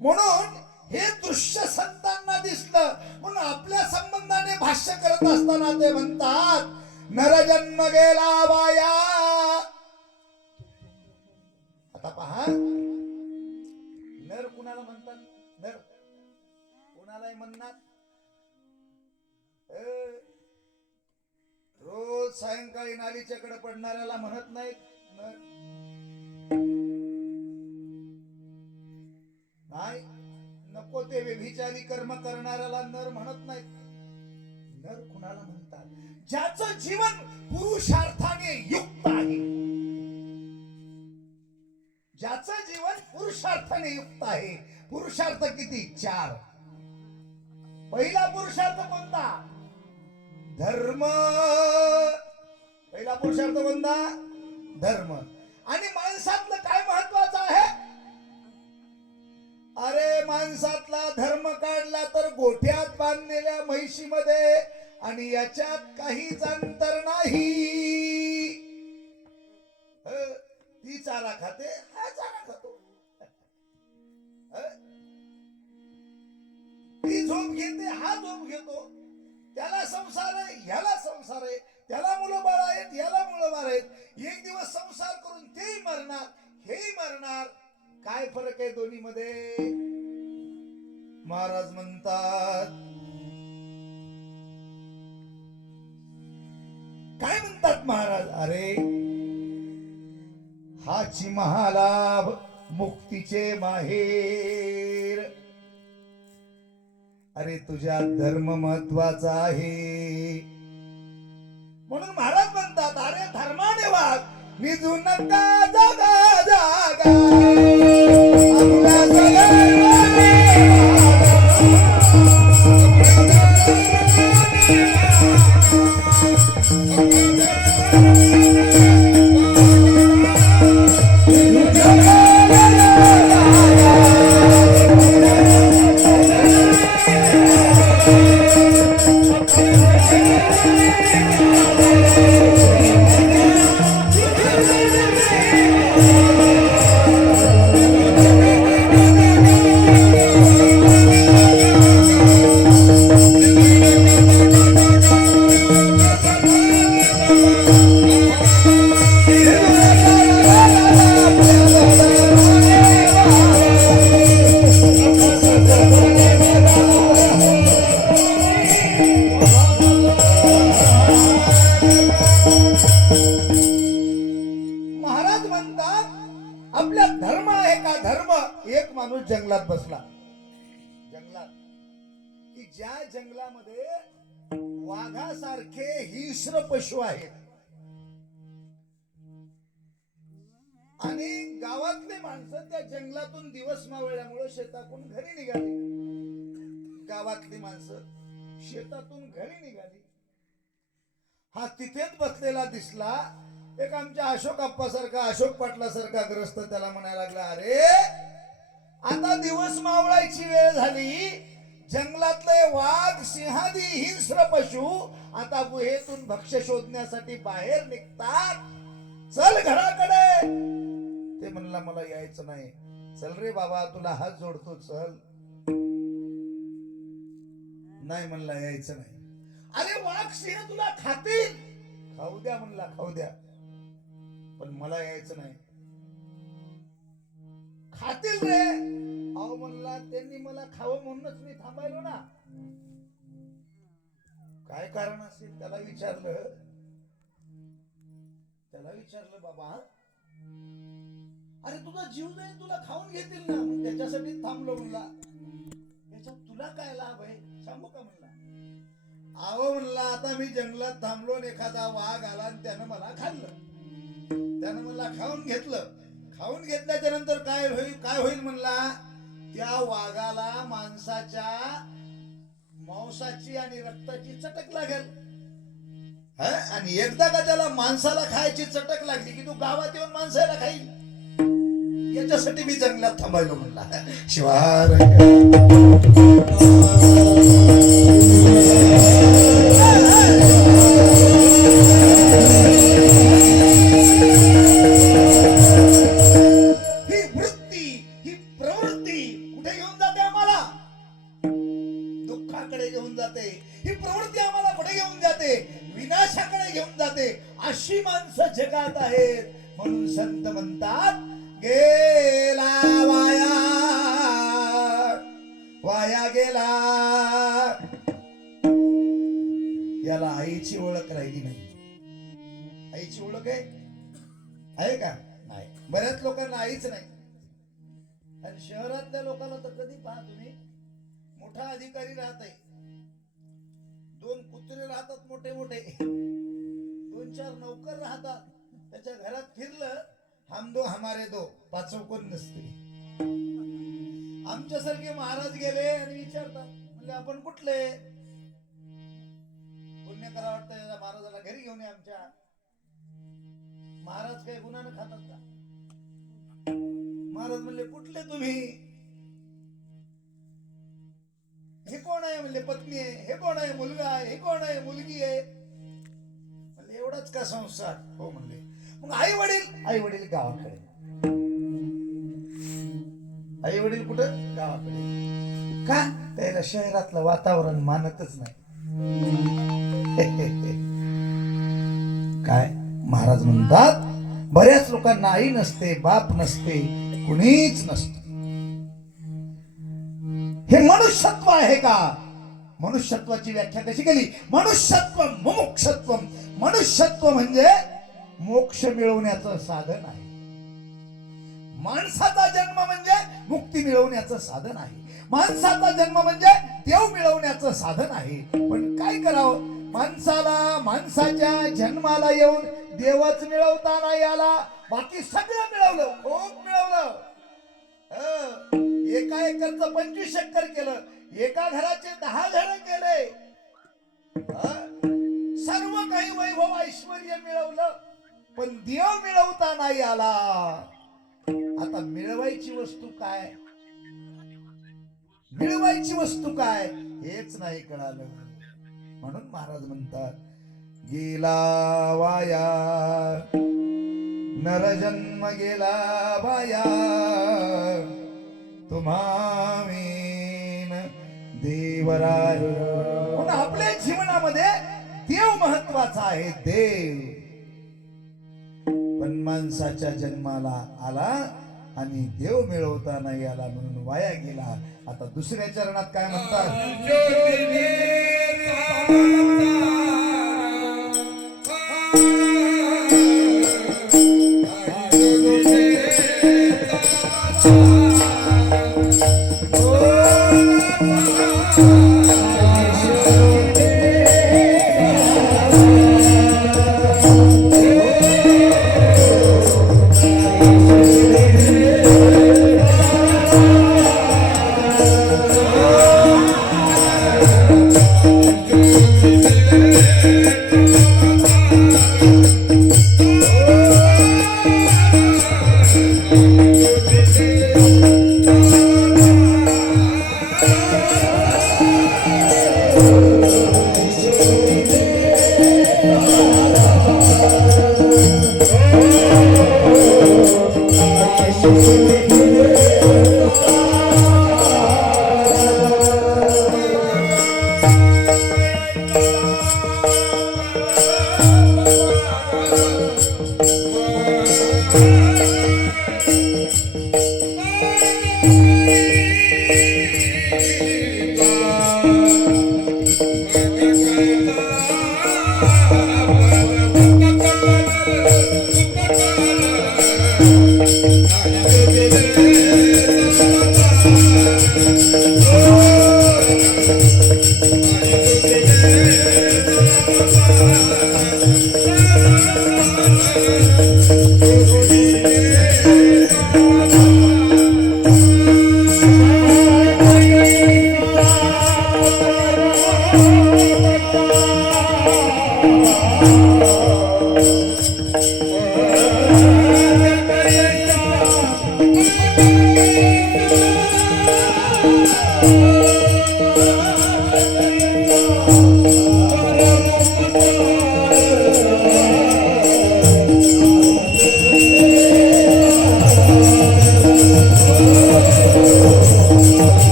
म्हणून हे दृश्य संतांना दिसलं. म्हणून आपल्या संबंधाने भाष्य करत असताना ते म्हणतात, नरजन्म गेला वाया. आता पहा, नर कुणाला म्हणतात? नर कुणालाही म्हणणार. रोज सायंकाळी नालीच्याकडे पडणाऱ्याला म्हणत नाहीत नर. नाही, नको ते व्यभिचारी कर्म करणाऱ्याला नर म्हणत नाहीत. नर कुणाला म्हणतात? ज्याचं जीवन पुरुषार्थाने युक्त आहे. ज्याचं जीवन पुरुषार्थाने युक्त आहे. पुरुषार्थ किती? 4. पहिला पुरुषार्थ कोणता? धर्म. पहिला पुरुषार्थ कोणता? धर्म. आणि माणसातलं काय महत्वाचं आहे? अरे माणसातला धर्म काढला तर गोठ्यात बांधलेल्या म्हैशीमध्ये, आणि याच्यात काहीच अंतर नाही. ती चारा खाते, हा चारा खातो. ती झोप घेते, हा झोप घेतो. त्याला संसार आहे, ह्याला संसार आहे. त्याला मुलं बाळ आहेत, ह्याला मुलं बाळ आहेत. एक दिवस संसार करून तेही मरणार, हेही मरणार. काय फरक आहे दोन्ही मध्ये? महाराज म्हणतात, काय म्हणतात महाराज? अरे हाची महालाभ मुक्तीचे माहेर. अरे तुझ्या धर्म महत्वाचा आहे. म्हणून महाराज म्हणतात, अरे धर्माने वाग, निजू नका जागा जागा. आपल्या सगळ्यांना माणूस जंगलात बसला. जंगलात की ज्या जंगलामध्ये वाघासारखे हिंस्र पशु आहेत आणि गावातले माणसं त्या जंगलातून दिवस मावळल्यामुळे शेतातून घरी निघाली. गावातली माणसं शेतातून घरी निघाली. हा तिथेच बसलेला दिसला. एक आमच्या अशोक अप्पासारखा, अशोक पाटलासारखा ग्रस्त त्याला म्हणायला लागला, अरे आता दिवस मावळायची वेळ झाली. जंगलातले वाघ, सिंहादी हिंस्र पशु आता गुहेतून भक्ष्य शोधण्यासाठी बाहेर निघतात. चल घराकडे. ते म्हणला मला यायचं नाही. चल रे बाबा, तुला हात जोडतो, चल. नाही म्हणला, यायचं नाही. अरे वाघ सिंह तुला खातील. खाऊ द्या म्हणला, खाऊ द्या, पण मला यायचं नाही. खातील रे. अहो म्हणला, त्यांनी मला खावं म्हणूनच मी थांबायलो ना. काय कारण असेल त्याला विचारलं. बाबा, अरे तुझा जीव जाईल, तुला खाऊन घेतील ना, त्याच्यासाठी थांबलो म्हणला. त्याच्यात तुला काय लाभ आहे सांगू का म्हणला. अहो म्हणला, आता मी जंगलात थांबलो आणि एखादा वाघ आला आणि त्यानं मला खाल्लं. त्यानं मला खाऊन घेतलं. खाऊन घेतल्याच्या नंतर काय होईल म्हणला. त्या वाघाला माणसाच्या मांसाची आणि रक्ताची चटक लागेल. आणि एकदा का त्याला माणसाला खायची चटक लागली की तू गावात येऊन माणसाला खाईल. याच्यासाठी मी जंगलात थांबायलो म्हणला. शिवार ही वृत्ती, ही प्रवृत्ती कुठे घेऊन जाते आम्हाला? दुःखाकडे घेऊन जाते. ही प्रवृत्ती आम्हाला कुठे घेऊन जाते? विनाशाकडे घेऊन जाते. अशी माणसं जगात आहेत. म्हणून संत म्हणतात, गेला वाया, वाया गेला. याला आईची ओळख राहिली नाही. आईची ओळख आहे का? नाही. बऱ्याच लोकांना आईच नाही. आणि शहरातल्या लोकांना तर कधी पहा तुम्ही, मोठा अधिकारी राहत आहे, 2 कुत्रे राहतात मोठे मोठे, 2-4 नौकर राहतात. त्याच्या घरात फिरलं, हम दो हमारे दो, 5 कोण नसते. आमच्यासारखे महाराज गेले आणि विचारतात, म्हणजे आपण कुठले? पुण्य करा वाटतं महाराजाला घरी घेऊन ये आमच्या. महाराज काही गुन्हानं खातात का? महाराज म्हणले, कुठले तुम्ही? हे कोण आहे? म्हणले, पत्नी आहे. हे कोण आहे? मुलगा आहे. हे कोण आहे? मुलगी आहे. म्हणले, एवढाच का संसार? हो म्हणले. मग आई वडील गावाकडे. आई वडील कुठं? गावाकडे. का? त्याला शहरातलं वातावरण मानतच नाही. काय महाराज म्हणतात, बऱ्याच लोकांना आई नसते, बाप नसते, कुणीच नसते. हे मनुष्यत्व आहे का? मनुष्यत्वाची व्याख्या कशी केली? मनुष्यत्व मुमुक्षत्व. मनुष्यत्व म्हणजे मोक्ष मिळवण्याचं साधन आहे. माणसाचा जन्म म्हणजे मुक्ती मिळवण्याचं साधन आहे. माणसाचा जन्म म्हणजे देव मिळवण्याचं साधन आहे. पण काय करावं? माणसाच्या जन्माला येऊन देवच मिळवता नाही आला. बाकी सगळं मिळवलं, खूप मिळवलं. एका एकरचं 25 एकर केलं. एका घराचे 10 घर केले. सर्व काही वैभव ऐश्वर्य मिळवलं, पण देव मिळवता नाही आला. आता मिळवायची वस्तू काय? मिळवायची वस्तू काय हेच नाही कळालं. म्हणून महाराज म्हणतात, गेला वाया नरजन्म, गेला वाया तुम्हावीन देवराय. म्हणून आपल्या जीवनामध्ये देव महत्वाचा आहे. देव पण माणसाच्या जन्माला आला आणि देव मिळवता नाही आला, म्हणून वाया गेला. आता दुसऱ्या चरणात काय म्हणतात?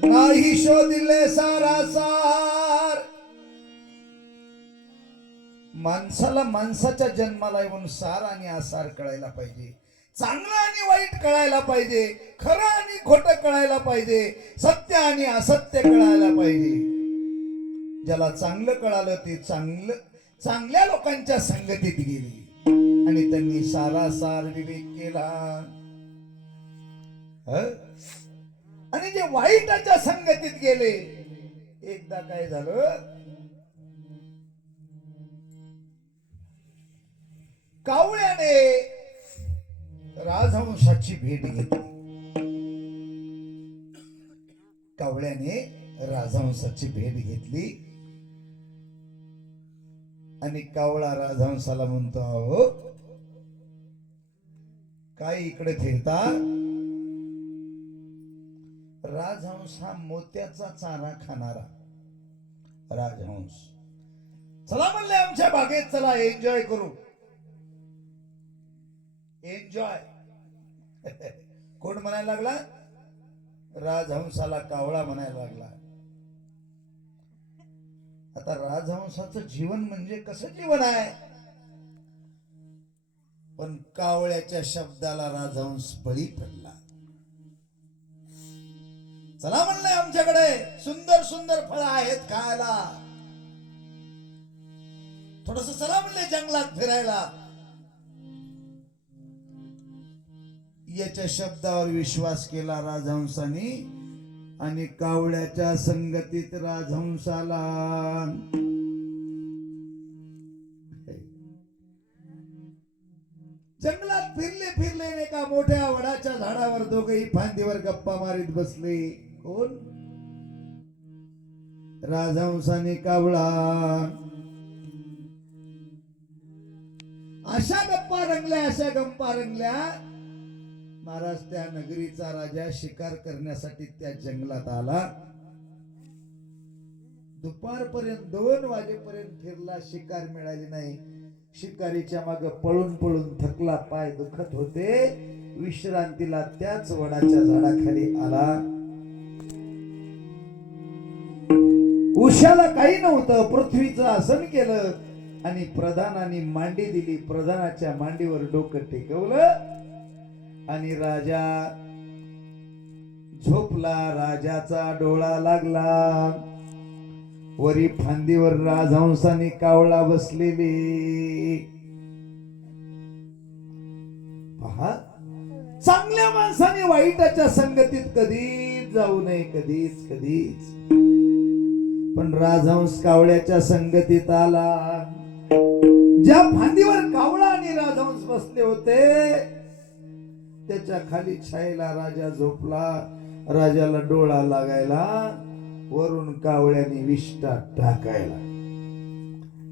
नाही शोधिले सारासार. माणसाला माणसाच्या जन्माला येऊन सार आणि आसार कळायला पाहिजे, चांगलं आणि वाईट कळायला पाहिजे, खरं आणि खोटं कळायला पाहिजे, सत्य आणि असत्य कळायला पाहिजे. ज्याला चांगलं कळालं ते चांगल्या लोकांच्या संगतीत गेले आणि त्यांनी सारासार विवेक केला. आणि जे वाईटाच्या संगतीत गेले, एकदा काय झालं, कावळ्याने राजहंसाची भेट घेतली. कावळ्याने राजहंसाची भेट घेतली आणि कावळा राजहंसाला म्हणतो, अहो काय इकडे फिरता? राजहंस हा मोत्याचा चारा खाणारा राजहंस. चला म्हणले आमच्या बागेत, चला एन्जॉय करू. एन्जॉय कोण म्हणायला लागला? राजहंसाला कावळा म्हणायला लागला. आता राजहंसाचं जीवन म्हणजे कसं जीवन आहे? पण कावळ्याच्या शब्दाला राजहंस बळी पडला. चला म्हणलंय आमच्याकडे सुंदर सुंदर फळं आहेत खायला, थोडस चला म्हणले जंगलात फिरायला. याच्या शब्दावर विश्वास केला राजहंसाने आणि कावळ्याच्या संगतीत राजहंसाला जंगलात फिरले फिरले एका मोठ्या वडाच्या झाडावर दोघेही फांदीवर गप्पा मारीत बसले. कोण? राजहंसाने कावळा. अशा गप्पा रंगल्या महाराज त्या नगरीचा राजा शिकार करण्यासाठी त्या जंगलात आला. दुपारपर्यंत 2 वाजेपर्यंत फिरला, शिकार मिळाली नाही. शिकारीच्या मागे पळून पळून थकला, पाय दुखत होते, विश्रांतीला त्याच वडाच्या झाडाखाली आला. उशाला काही नव्हतं, पृथ्वीचं आसन केलं आणि प्रधानाने मांडी दिली. प्रधानाच्या मांडीवर डोकं टेकवलं आणि राजा झोपला. राजाचा डोळा लागला. वरी फांदीवर राजहंसाने कावळा बसलेली. पहा, चांगल्या माणसाने वाईटाच्या संगतीत कधीच जाऊ नये, कधीच. पण राजहंस कावळ्याच्या संगतीत आला. ज्या फांदीवर कावळा आणि राजहंस बसले होते त्याच्या खाली छायेला राजा झोपला. राजाला डोळा लागायला, वरून कावळ्याने विष्ठा टाकायला.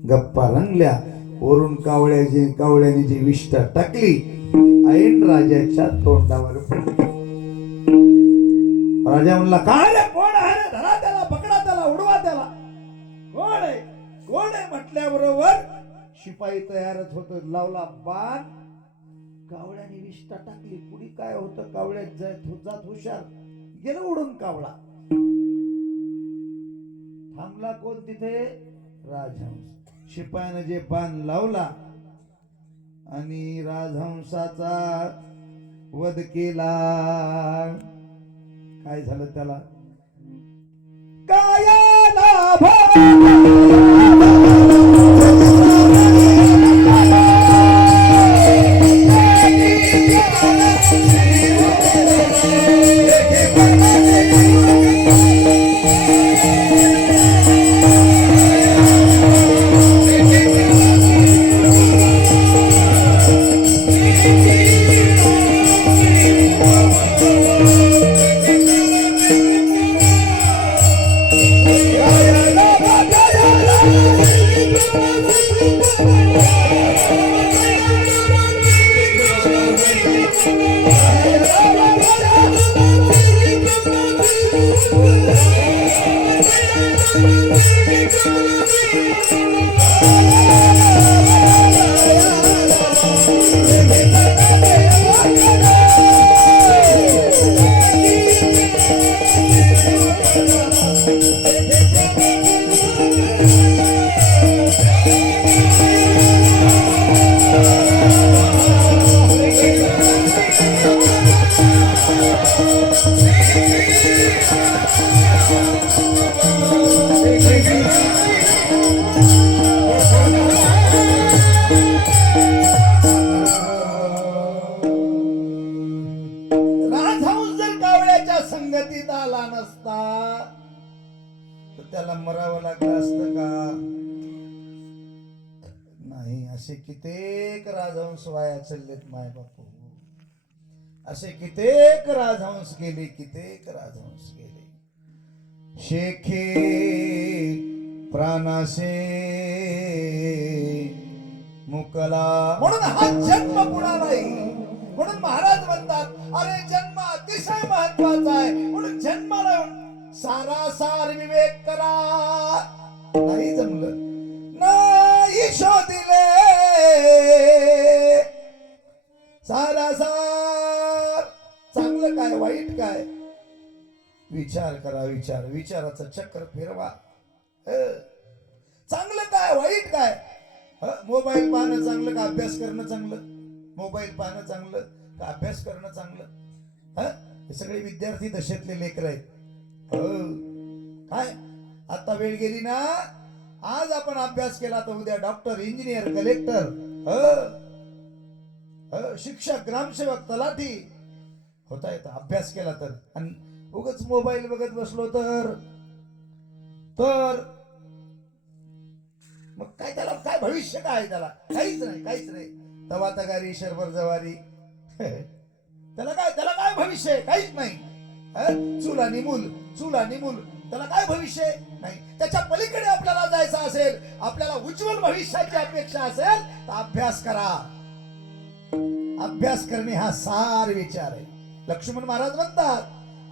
गप्पा रंगल्या. वरून कावळ्याने जी विष्ठा टाकली ऐन राजाच्या तोंडावर पडली. राजा म्हणला, काय रे, कोण आहे रे? धरा त्याला, पकडा त्याला, उडवा त्याला. कोण आहे म्हटल्याबरोबर शिपाई तयारच होत. लावला बाण, कावळ्याने विष्ठा टाकली. पुढे काय होतं, कावळ्यात जात हुशार गेलं उडून कावळा. थांबला कोण तिथे? राजहंस. शिपायानं जे बाण लावला आणि राजहंसाचा वध केला. काय झालं त्याला? कायाला संगतीत आला नसता तर त्याला मरावं लागलं असतं का? नाही. असे कित्येक राजहंस वाया चाललेत माय बापू. असे कित्येक राजहंस गेले, कित्येक राजहंस गेले. शेखे प्राणासे मुकला. म्हणून हा जन्म पुन्हा नाही. म्हणून महाराज म्हणतात, अरे जन्म अतिशय महत्वाचा आहे. म्हणून जन्माला सारासार विवेक करा. नाही जमलं, नाही शोधिले सारासार. चांगलं काय, वाईट काय, विचार करा. विचाराचं चक्र फिरवा. चांगलं काय, वाईट काय. मोबाईल पाहणं चांगलं का अभ्यास करणं चांगलं? मोबाईल पाहणं चांगलं का अभ्यास करणं चांगलं? हे सगळे विद्यार्थी दशेतले लेकर आहेत. काय आता वेळ गेली ना, आज आपण अभ्यास केला तर उद्या डॉक्टर, इंजिनियर, कलेक्टर, शिक्षक, ग्रामसेवक, तलाठी होता येतं अभ्यास केला तर. आणि उगाच मोबाईल बघत बसलो तर मग काय, त्याला काय भविष्य काय? त्याला काहीच नाही. तवा तगारी शरबर जवारी. त्याला काय भविष्य? काहीच नाही. चूल आणि मूल. त्याला काय भविष्य नाही. त्याच्या पलीकडे आपल्याला जायचं असेल, आपल्याला उज्ज्वल भविष्याची अपेक्षा असेल तर अभ्यास करा. अभ्यास करणे हा सार विचार आहे. लक्ष्मण महाराज म्हणतात,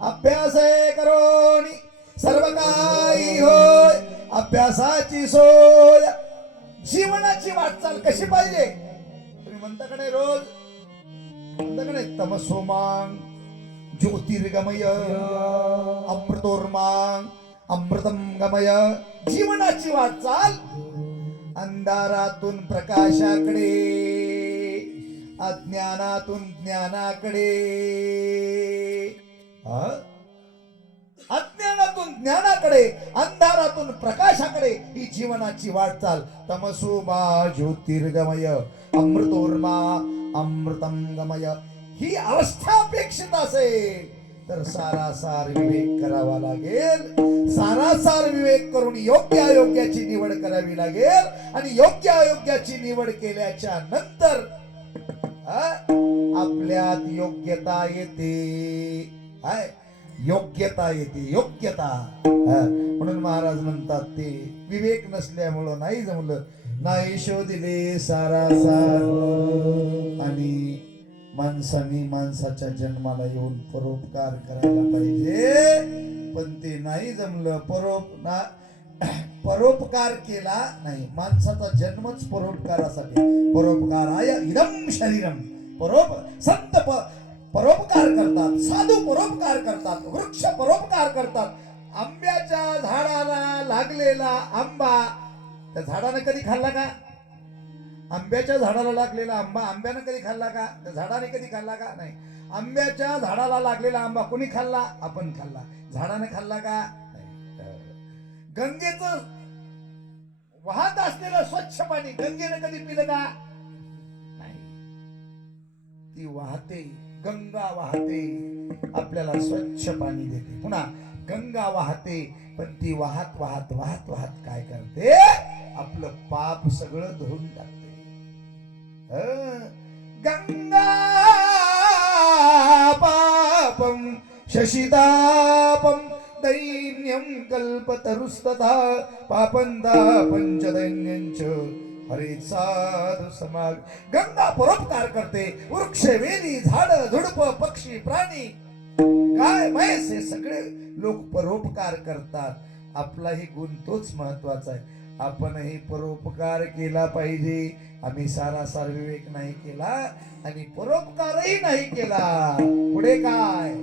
अभ्यास करोनी सर्व काही होय, अभ्यासाची सोय. जीवनाची वाटचाल कशी पाहिजे? तुम्ही म्हणता का नाही रोज? म्हणता का नाही, तमसोमांग ज्योतिर्गमय अमृतोर्मांग अमृतम गमय. जीवनाची वाटचाल अंधारातून प्रकाशाकडे, अज्ञानातून ज्ञानाकडे. अज्ञानातून ज्ञानाकडे, अंधारातून प्रकाशाकडे ही जीवनाची वाटचाल. तमसो मा ज्योतिर्गमय अमृतोर्मा अमृतंगमय ही अवस्था अपेक्षित असेल तर सारासार विवेक करावा लागेल. सारासार विवेक करून योग्य अयोग्याची निवड करावी लागेल. आणि योग्य अयोग्याची निवड केल्याच्या नंतर आपल्यात योग्यता येते. योग्यता येते, योग्यता. म्हणून महाराज म्हणतात ते विवेक नसल्यामुळं नाही जमलं. नाही शोधिले सारासार. आणि माणसाने माणसाच्या जन्माला येऊन परोपकार करायला पाहिजे, पण ते नाही जमलं. परोपकार केला नाही. माणसाचा जन्मच परोपकारासाठी. परोपकाराय इदं शरीरम. संत परोपकार करतात, साधू परोपकार करतात, वृक्ष परोपकार करतात. आंब्याच्या झाडाला लागलेला आंबा त्या झाडाने कधी खाल्ला का? आंब्याच्या झाडाला लागलेला आंबा आंब्यानं कधी खाल्ला का? त्या झाडाने कधी खाल्ला का? नाही. आंब्याच्या झाडाला लागलेला आंबा कोणी खाल्ला? आपण खाल्ला. झाडाने खाल्ला का? नाही. गंगेचं वाहत असलेलं स्वच्छ पाणी गंगेने कधी पिलं का? नाही. ती वाहते, गंगा वाहते, आपल्याला स्वच्छ पाणी देते. पुन्हा गंगा वाहते, पण ती वाहत वाहत वाहत वाहत काय करते? आपलं पाप सगळं धुवून टाकते. गंगा पापम शशितापम दैन्यम कल्पतरुस्तथा पापंदा पंचदैन्यंच हरे साधु समाग. गंगा परोपकार करते. वृक्ष, वेली, झाड, झुडप, पक्षी, प्राणी, काय म्हैस हे सगळे लोक परोपकार करतात. आपलाही गुण तोच महत्वाचा आहे. आपणही परोपकार केला पाहिजे. आम्ही सारासार विवेक नाही केला आणि परोपकारही नाही केला. पुढे काय?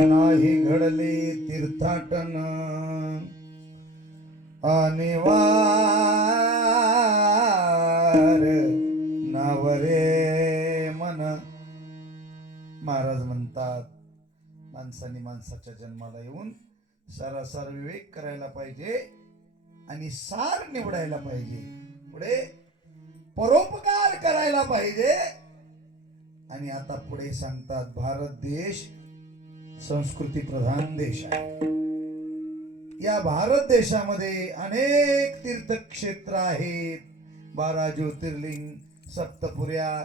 नाही घडले तीर्थाटन आणि वार नावरे मन. महाराज म्हणतात माणसाने माणसाच्या जन्माला येऊन सरासर विवेक करायला पाहिजे आणि सार निवडायला पाहिजे. पुढे परोपकार करायला पाहिजे. आणि आता पुढे सांगतात भारत देश संस्कृती प्रधान देश आहे. या भारत देशामध्ये अनेक तीर्थक्षेत्र आहेत. 12 ज्योतिर्लिंग, सप्तपुर्या,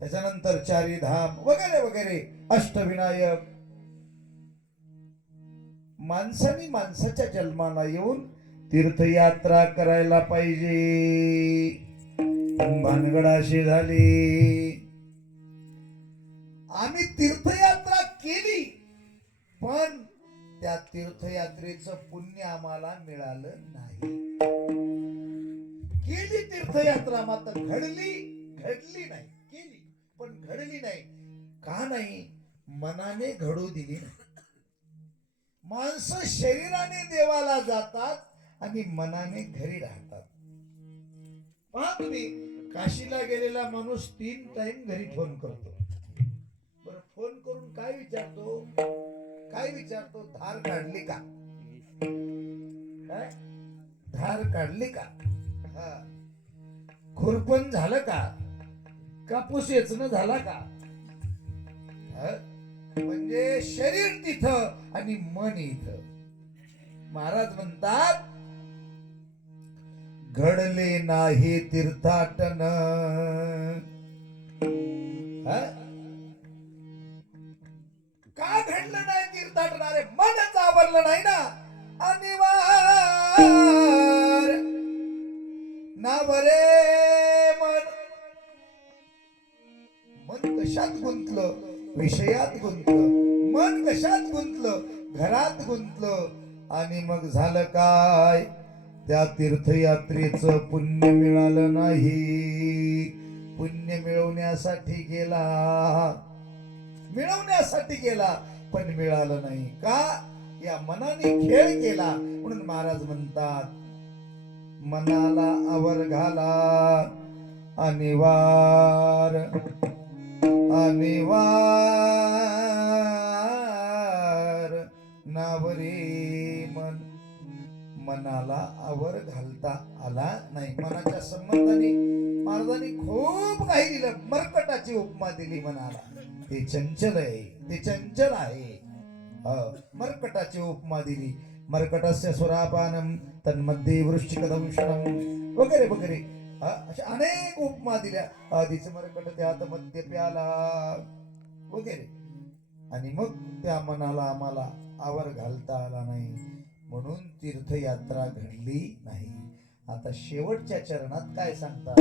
त्याच्यानंतर चारी धाम वगैरे वगैरे, अष्टविनायक. माणसाने माणसाच्या जन्माला येऊन तीर्थयात्रा करायला पाहिजे. पण भानगड अशी झाली, आम्ही तीर्थयात्रा केली पण त्या तीर्थयात्रेचं पुण्य आम्हाला मिळालं नाही. केली तीर्थयात्रा मात्र घडली नाही. केली पण घडली नाही. का नाही? मनाने घडू दिली नाही. माणसं शरीराने देवाला जातात आणि मनाने घरी राहतात. पहा तुम्ही, काशीला गेलेला माणूस 3 टाइम घरी फोन करतो. बरं, फोन करून काय विचारतो? धार काढली का? काय धार काढली का? खुरपण झालं का? कापूस वेचणं झाला का? म्हणजे शरीर तिथं आणि मन इथं. महाराज म्हणतात घडले नाही तीर्थाटन. का घडलं नाही तीर्थाटन? अरे मनच आवरलं नाही ना. अनिवार नावरे मन. मन कशात गुंतलं? विषयात गुंतलं. मन कशात गुंतलं? घरात गुंतलं. आणि मग झालं काय? त्या तीर्थयात्रेचं पुण्य मिळालं नाही. पुण्य मिळवण्यासाठी गेला पण मिळालं नाही. का? या मनाने खेळ केला. म्हणून महाराज म्हणतात मनाला आवर घाला अनिवार नावरे मन. मनाला आवर घालता आला नाही. मनाच्या संबंधाने महाराजांनी खूप काही दिलं. मरकटाची उपमा दिली मनाला. ते चंचल आहे. मरकटाची उपमा दिली. मरकटस्य सुरापानम तन्मध्ये वृश्चिकदंशनम वगैरे वगैरे, अशा अनेक उपमा दिल्या. आधीच मरकट त्यात मद्य प्याला वगैरे. आणि मग त्या मनाला आम्हाला आवर घालता आला नाही. म्हणून तीर्थयात्रा घडली नाही. आता शेवटच्या चरणात काय सांगतात?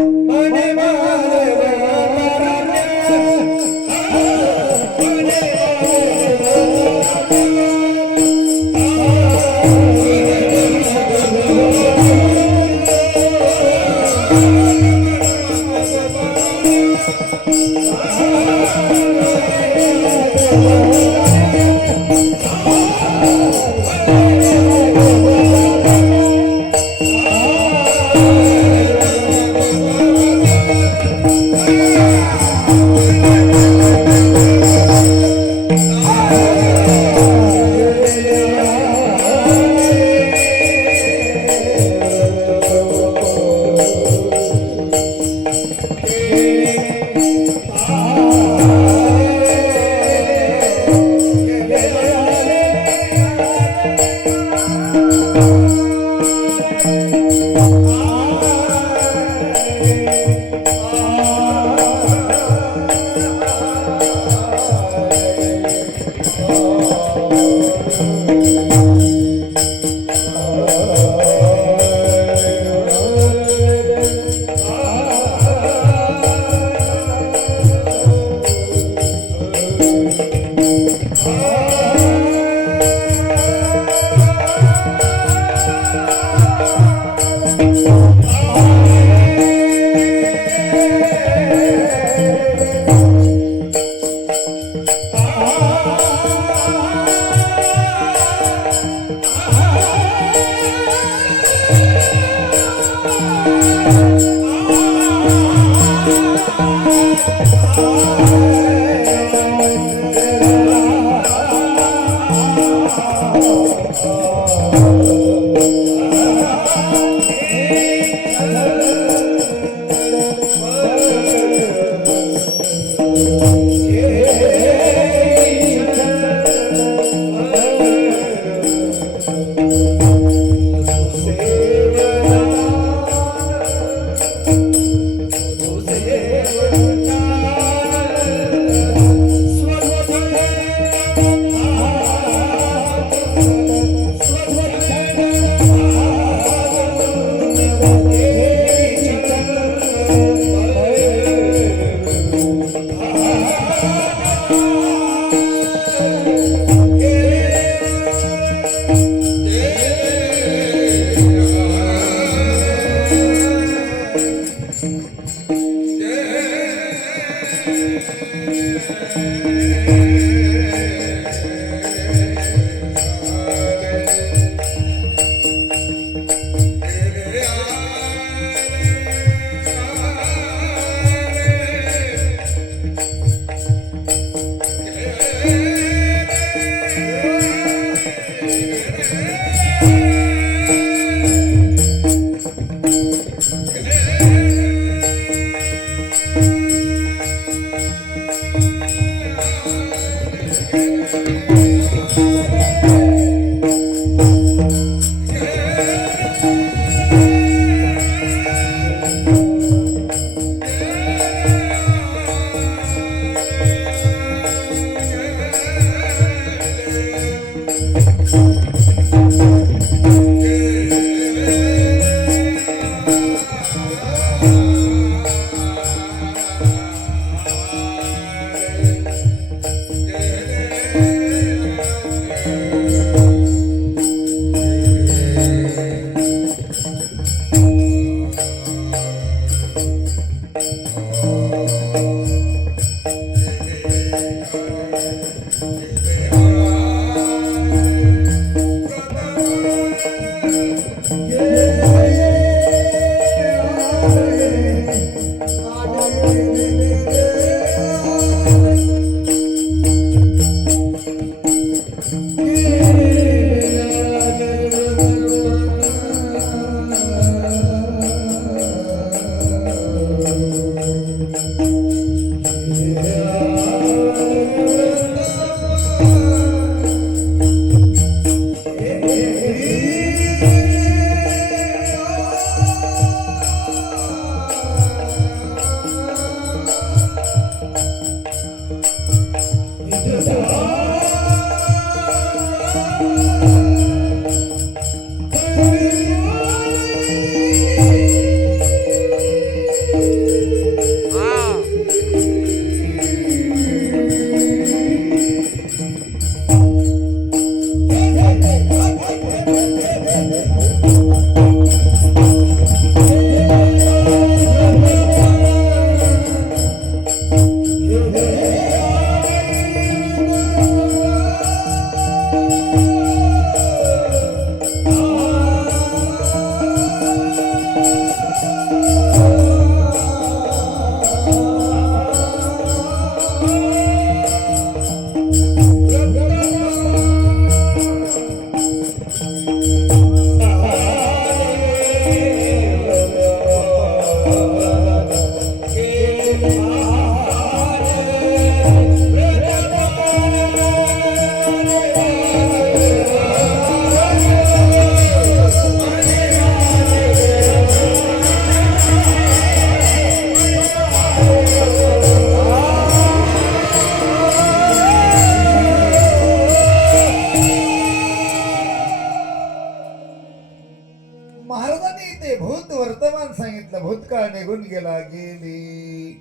भूतकाळ निघून गेला गेली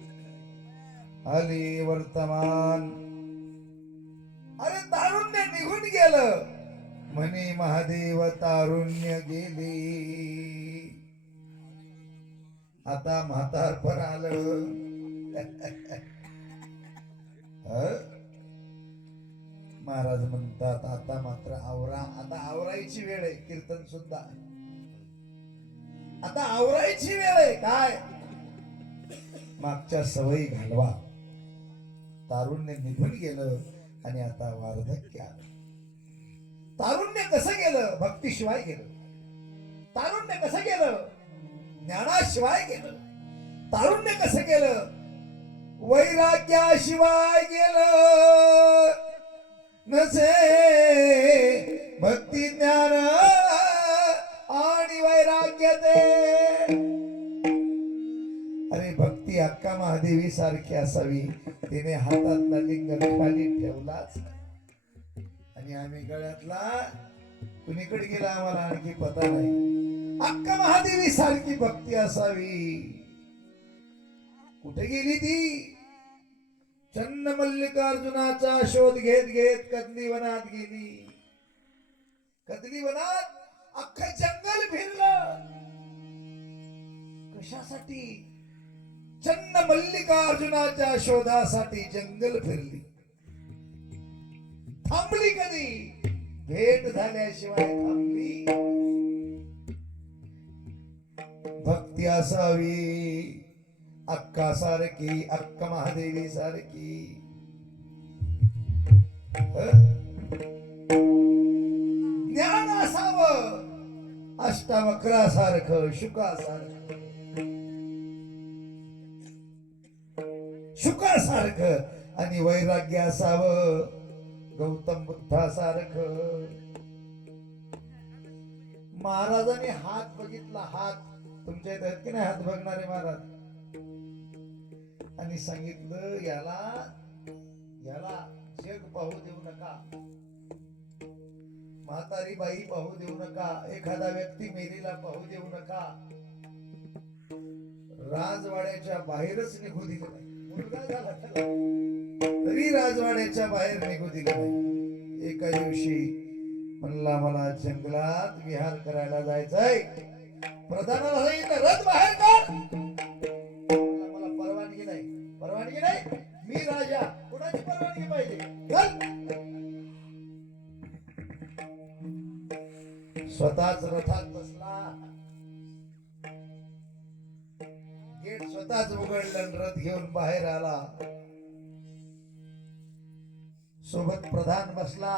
आली वर्तमान. अरे तारुण्य निघून गेलं म्हणे महादेव तारुण्य गेली. आता म्हातारपण आलं. महाराज म्हणतात आता मात्र आवरा. आता आवरायची वेळ आहे. कीर्तन सुद्धा आता आवरायची वेळ आहे. काय मागच्या सवयी घालवा. तारुण्य निघून गेलं आणि आता वार्धक्य आलं. तारुण्य कसं गेलं? भक्तीशिवाय गेलं. तारुण्य कसं गेलं? ज्ञानाशिवाय गेलं. तारुण्य कसं गेलं? वैराग्याशिवाय गेलं. नसे भक्ती ज्ञान आणि वैराग्य ते. अरे भक्ती अक्का महादेवी सारखी असावी. तिने हातातला लिंग खाली ठेवलाच आणि आम्ही गळ्यातला कुणीकडे गेला आम्हाला आणखी पता नाही. अक्का महादेवी सारखी भक्ती असावी. कुठे गेली ती? चन्न मल्लिकार्जुनाचा शोध घेत घेत कदली वनात गेली. कदली वनात अख्खं जंगल फिरलं. कशासाठी? चन्न मल्लिकार्जुनाच्या शोधासाठी जंगल फिरली. थांबली कधी? भेट झाल्याशिवाय थांबली. भक्ती असावी अक्का सारखी, अक्का महादेवी सारखी. ज्ञान असावं अष्टावक्रासारखं, शुकासारखं, शुकासारखं. आणि वैराग्य असावं गौतम बुद्धासारखं. महाराजांनी हात बघितला. हात तुमच्या इथे आहेत की नाही हात बघणारे महाराज? आणि सांगितलं याला याला जग पाहू देऊ नका, म्हातारी बाई पाहू देऊ नका, एखादा व्यक्ती मेलेला पाहू देऊ नका. राजवाड्याच्या बाहेरच निघू दिलं नाही. मुलगा झाला त्याला तरी राजवाड्याच्या बाहेर निघू दिलं नाही. एका दिवशी म्हणला मला जंगलात विहार करायला जायचंय. प्रधानाला सांगितलं रथ बाहेर काढ. मला परवानगी नाही. परवानगी नाही? मी राजा, कुणाची परवानगी पाहिजे? स्वतःच रथात बसला. गेट स्वतःच उघडलं, रथ घेऊन बाहेर आला. सोबत प्रधान बसला.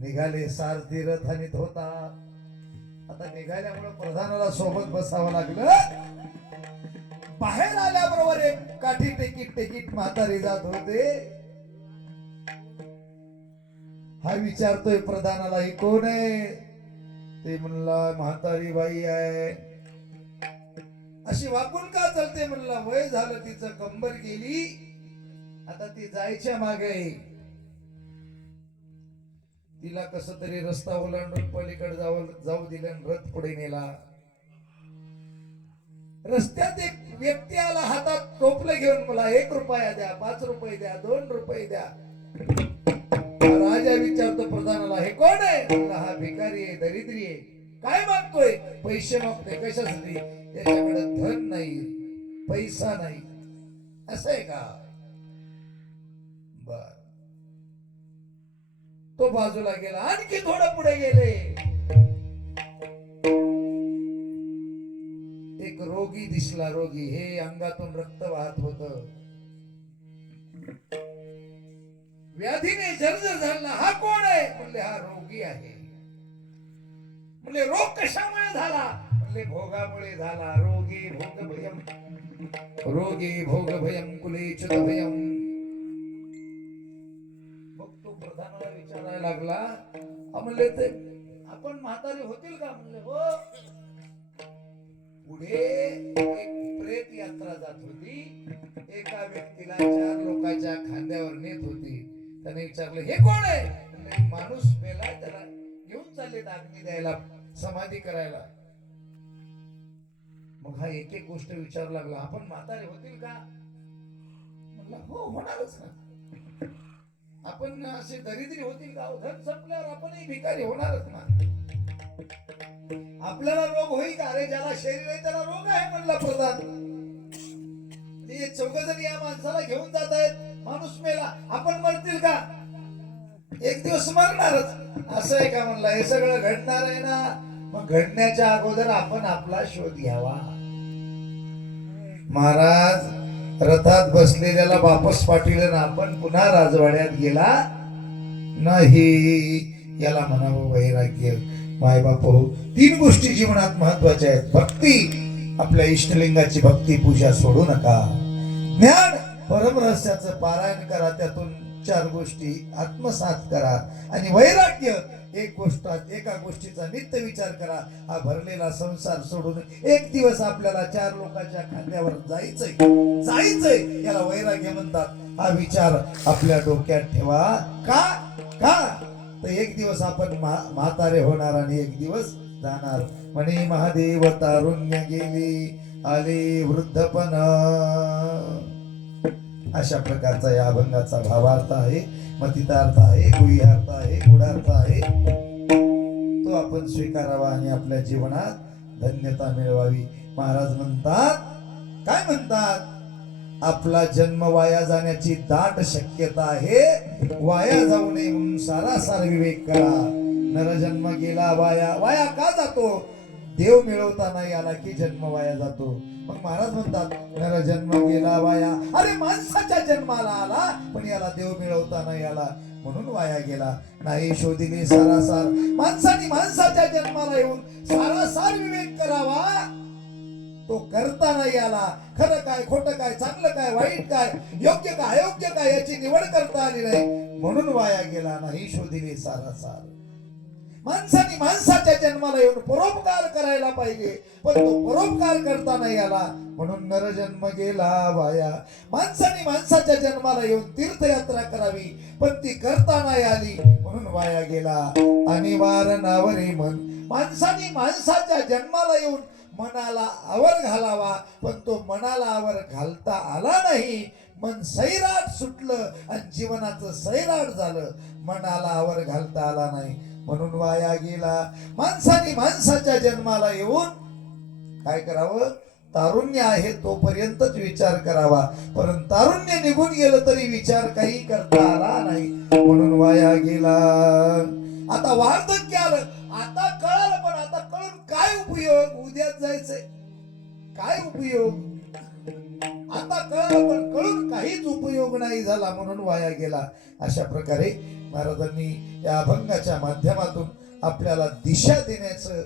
निघाले सारथी रथ आणीत होता. आता निघाल्यामुळे प्रधानाला सोबत बसावं लागलं. बाहेर आल्याबरोबर एक काठी टेकीत टेकीत म्हातारी जात होते. हा विचारतोय प्रधानाला ही कोण आहे? ते म्हणला म्हातारी बाई आहे. अशी वाकून का चालते? म्हणला वय झालं तिचं, कंबर गेली, आता ती जायच्या मागे. तिला कस तरी रस्ता ओलांडून पलीकडे जाऊ दिलं. रथ पुढे नेला. रस्त्यात एक व्यक्ती आला हातात टोपलं घेऊन. मला 1 रुपया द्या, 5 रुपये द्या, 2 रुपये द्या. राजा विचारतो प्रधानाला हे कोण आहे? म्हणला हा भिकारी आहे, दरिद्री आहे. काय मागतोय? पैसे मागतोय. कशासाठी? त्याच्याकडे धन नाही, पैसा नाही. असं आहे का? बर. तो बाजूला गेला. आणखी थोडं पुढे गेले. एक रोगी दिसला. रोगी, हे अंगातून रक्त वाहत होत. व्याधीने जर्जर झाला. हा कोण आहे? म्हणले हा रोगी आहे. म्हणले रोग कशामुळे झाला? म्हणले भोगामुळे झाला. रोगी भोग भयम, रोगी भोग भयम कुलेच्युत भयम. मग तो प्रधानाला विचारायला लागला. म्हणले ते आपण म्हातारे होतील का? म्हणले हो. पुढे एक प्रेत यात्रा जात होती. एका व्यक्तीला 4 लोकांच्या खांद्यावर नेत होती. त्याने विचारलं हे कोण आहे? म्हणले माणूस मेलाय, त्याला घेऊन चालले अग्नी द्यायला, समाधी करायला. मग हा एक एक गोष्ट विचारू लागला. आपण म्हातारे होतील का? म्हणला हो होणारच ना. आपण असे दरिद्री होतील का? धन संपल्यावर आपणही भिकारी होणारच ना. आपल्याला रोग होईल का? अरे ज्याला शरीर आहे त्याला रोग आहे म्हणला प्रधान. हे 4 जण या माणसाला घेऊन जात आहेत. माणूस मेला, आपण मरतील का? एक दिवस मरणारच. असं आहे का? म्हणला हे सगळं घडणार आहे ना. मग घडण्याच्या अगोदर आपण आपला शोध घ्यावा. महाराज रथात बसलेल्याला वापस पाठविलं ना आपण पुन्हा राजवाड्यात गेला नाही. याला म्हणावं वैराग्य. माय बाप हो, 3 गोष्टी जीवनात महत्वाच्या आहेत. भक्ती, आपल्या इष्टलिंगाची भक्ती पूजा सोडू नका. ज्ञान, परमरहस्याचं पारायण करा, त्यातून 4 गोष्टी आत्मसात करा. आणि वैराग्य, एका गोष्टीचा नित्य विचार करा. हा भरलेला संसार सोडून एक दिवस आपल्याला 4 लोकांच्या खांद्यावर जायचंय, याला वैराग्य म्हणतात. हा विचार आपल्या डोक्यात ठेवा. का तर एक दिवस आपण म्हातारे होणार आणि एक दिवस जाणार. म्हणे महादेव तारुण्य गेले, आले वृद्धपण. अशा प्रकारचा या अभंगाचा भावार्थ आहे, मतितार्थ आहे, गुह्यार्थ आहे, गुढार्थ आहे. तो आपण स्वीकारावा आणि आपल्या जीवनात धन्यता मिळवावी. महाराज म्हणतात, काय म्हणतात, आपला जन्म वाया जाण्याची दाट शक्यता आहे. वाया जाऊ नये म्हणून सारासार विवेक करा. नरजन्म गेला वाया का जातो? देव मिळवता नाही आला की जन्म वाया जातो. मग महाराज म्हणतात, नरजन्म गेला वाया. अरे माणसाच्या जन्माला आला पण याला देव मिळवता नाही आला म्हणून वाया गेला. नाही शोधिले सारासार. माणसाने माणसाच्या जन्माला येऊन सारासार विवेक करावा. तो करता नाही आला. खरं काय, खोटं काय, चांगलं काय, वाईट काय, योग्य काय, अयोग्य काय याची निवड करता आली नाही म्हणून वाया गेला. नाही शोधिले सारासार. माणसाने माणसाच्या जन्माला येऊन परोपकार करायला पाहिजे पण तो परोपकार करता नाही आला म्हणून नरजन्म गेला वाया. माणसाने माणसाच्या जन्माला येऊन तीर्थयात्रा करावी पण ती करता नाही आली म्हणून वाया गेला. अनिवार्य नावरे मन. माणसाने माणसाच्या जन्माला येऊन मनाला आवर घालावा पण तो मनाला आवर घालता आला नाही. मन सैराट सुटलं आणि जीवनाचं सैराट झालं. मनाला आवर घालता आला नाही म्हणून वाया गेला. माणसाने माणसाच्या जन्माला येऊन काय करावं? तारुण्य आहे तोपर्यंतच विचार करावा. परंतु तारुण्य निघून गेलं तरी विचार काही करता आला नाही म्हणून वाया गेला. आता वार्धक्य आलं, आता कळालं पण आता कळून काय उपयोग? उद्याच जायचंय, काय उपयोग? आता कळलं पण कळून काहीच उपयोग नाही झाला म्हणून वाया गेला. अशा प्रकारे महाराजांनी या अभंगाच्या माध्यमातून आपल्याला दिशा देण्याचं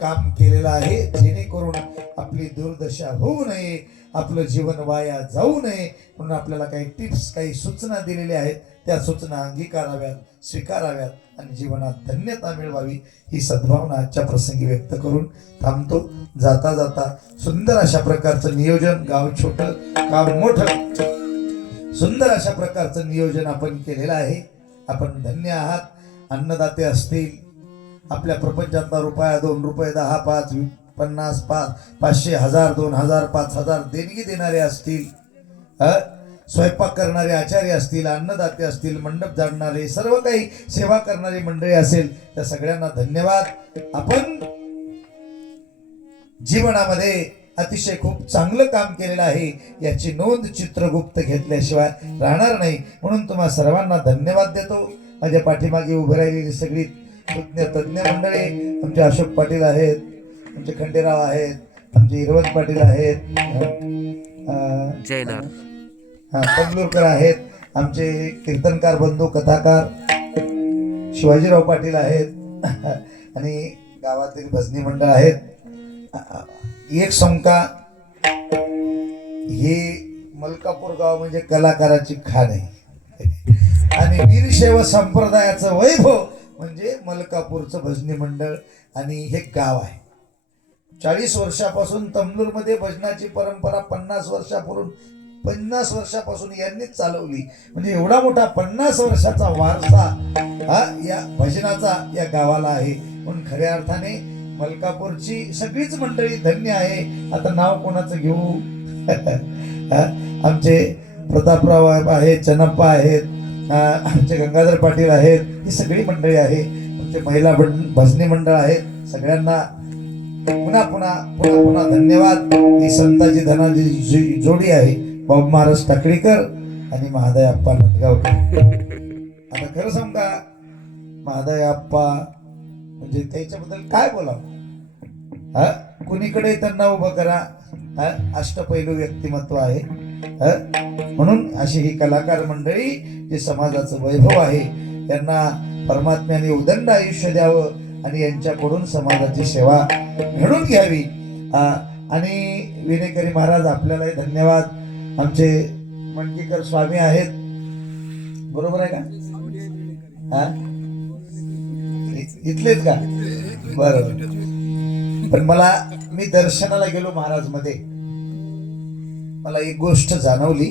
काम केलेलं आहे, जेणेकरून आपली दुर्दशा होऊ नये, आपलं जीवन वाया जाऊ नये म्हणून आपल्याला काही टिप्स, काही सूचना दिलेल्या आहेत. त्या सूचना अंगीकाराव्यात, स्वीकाराव्यात आणि जीवनात धन्यता मिळवावी ही सद्भावना आजच्या प्रसंगी व्यक्त करून थांबतो. जाता जाता सुंदर अशा प्रकारचं नियोजन, गाव छोटं गाव मोठं, सुंदर अशा प्रकारचं नियोजन आपण केलेलं आहे. आपण धन्य आहात. अन्नदाते असतील, आपल्या प्रपंचातला रुपया, 2 रुपये, 10, 5, 50, 500, 1000, 2000, 5000 देणगी देणारे असतील, स्वयंपाक करणारे आचार्य असतील, अन्नदाते असतील, मंडप जाणणारे, सर्व काही सेवा करणारी मंडळी असेल, त्या सगळ्यांना धन्यवाद. आपण जीवनामध्ये अतिशय खूप चांगलं काम केलेलं आहे याची नोंद चित्रगुप्त घेतल्याशिवाय राहणार नाही म्हणून तुम्हा सर्वांना धन्यवाद देतो. माझ्या पाठीमागे उभे राहिलेली सगळी तज्ञ मंडळी, आमचे अशोक पाटील आहेत, आमचे खंडेराव आहेत, आमचे हिरवंत पाटील आहेत, तंगलूरकर आहेत, आमचे कीर्तनकार बंधू, कथाकार शिवाजीराव पाटील आहेत आणि गावातील भजनी मंडळ आहेत. एक संका, हे मलकापूर गाव म्हणजे कलाकाराची खाण आहे आणि वीरशैव संप्रदायाचं वैभव म्हणजे मलकापूरचं भजनी मंडळ आणि हे गाव आहे. 40 वर्षापासून तमनूरमध्ये भजनाची परंपरा 50 वर्षापासून यांनीच चालवली. म्हणजे एवढा मोठा 50 वर्षाचा वारसा हा या भजनाचा या गावाला आहे. म्हणून खऱ्या अर्थाने मलकापूरची सगळीच मंडळी धन्य आहे. आता नाव कोणाचं घेऊ? आमचे प्रतापराव आहेत, चनप्पा आहेत, आमचे गंगाधर पाटील आहेत, ही सगळी मंडळी आहे. आमचे महिला भजनी मंडळ आहेत. सगळ्यांना पुन्हा पुन्हा पुन्हा पुन्हा धन्यवाद. ही संताजी धनाजी जोडी आहे, बाबू महाराज टाकळीकर आणि महादय आप्पा नंदगावकर. आता खरं सांगा, महादय आप्पा म्हणजे त्याच्याबद्दल काय बोलावं? कुणीकडे त्यांना उभं करा, अष्टपैलू व्यक्तिमत्व आहे. म्हणून अशी ही कलाकार मंडळी जे समाजाचं वैभव आहे यांना परमात्म्याने उदंड आयुष्य द्यावं आणि यांच्याकडून समाजाची सेवा घडून घ्यावी. आणि विनेकरी महाराज आपल्यालाही धन्यवाद. आमचे मणकीकर स्वामी आहेत, बरोबर आहे का? इथलेच का? बरोबर. पण मी दर्शनाला गेलो महाराज मध्ये, मला एक गोष्ट जाणवली.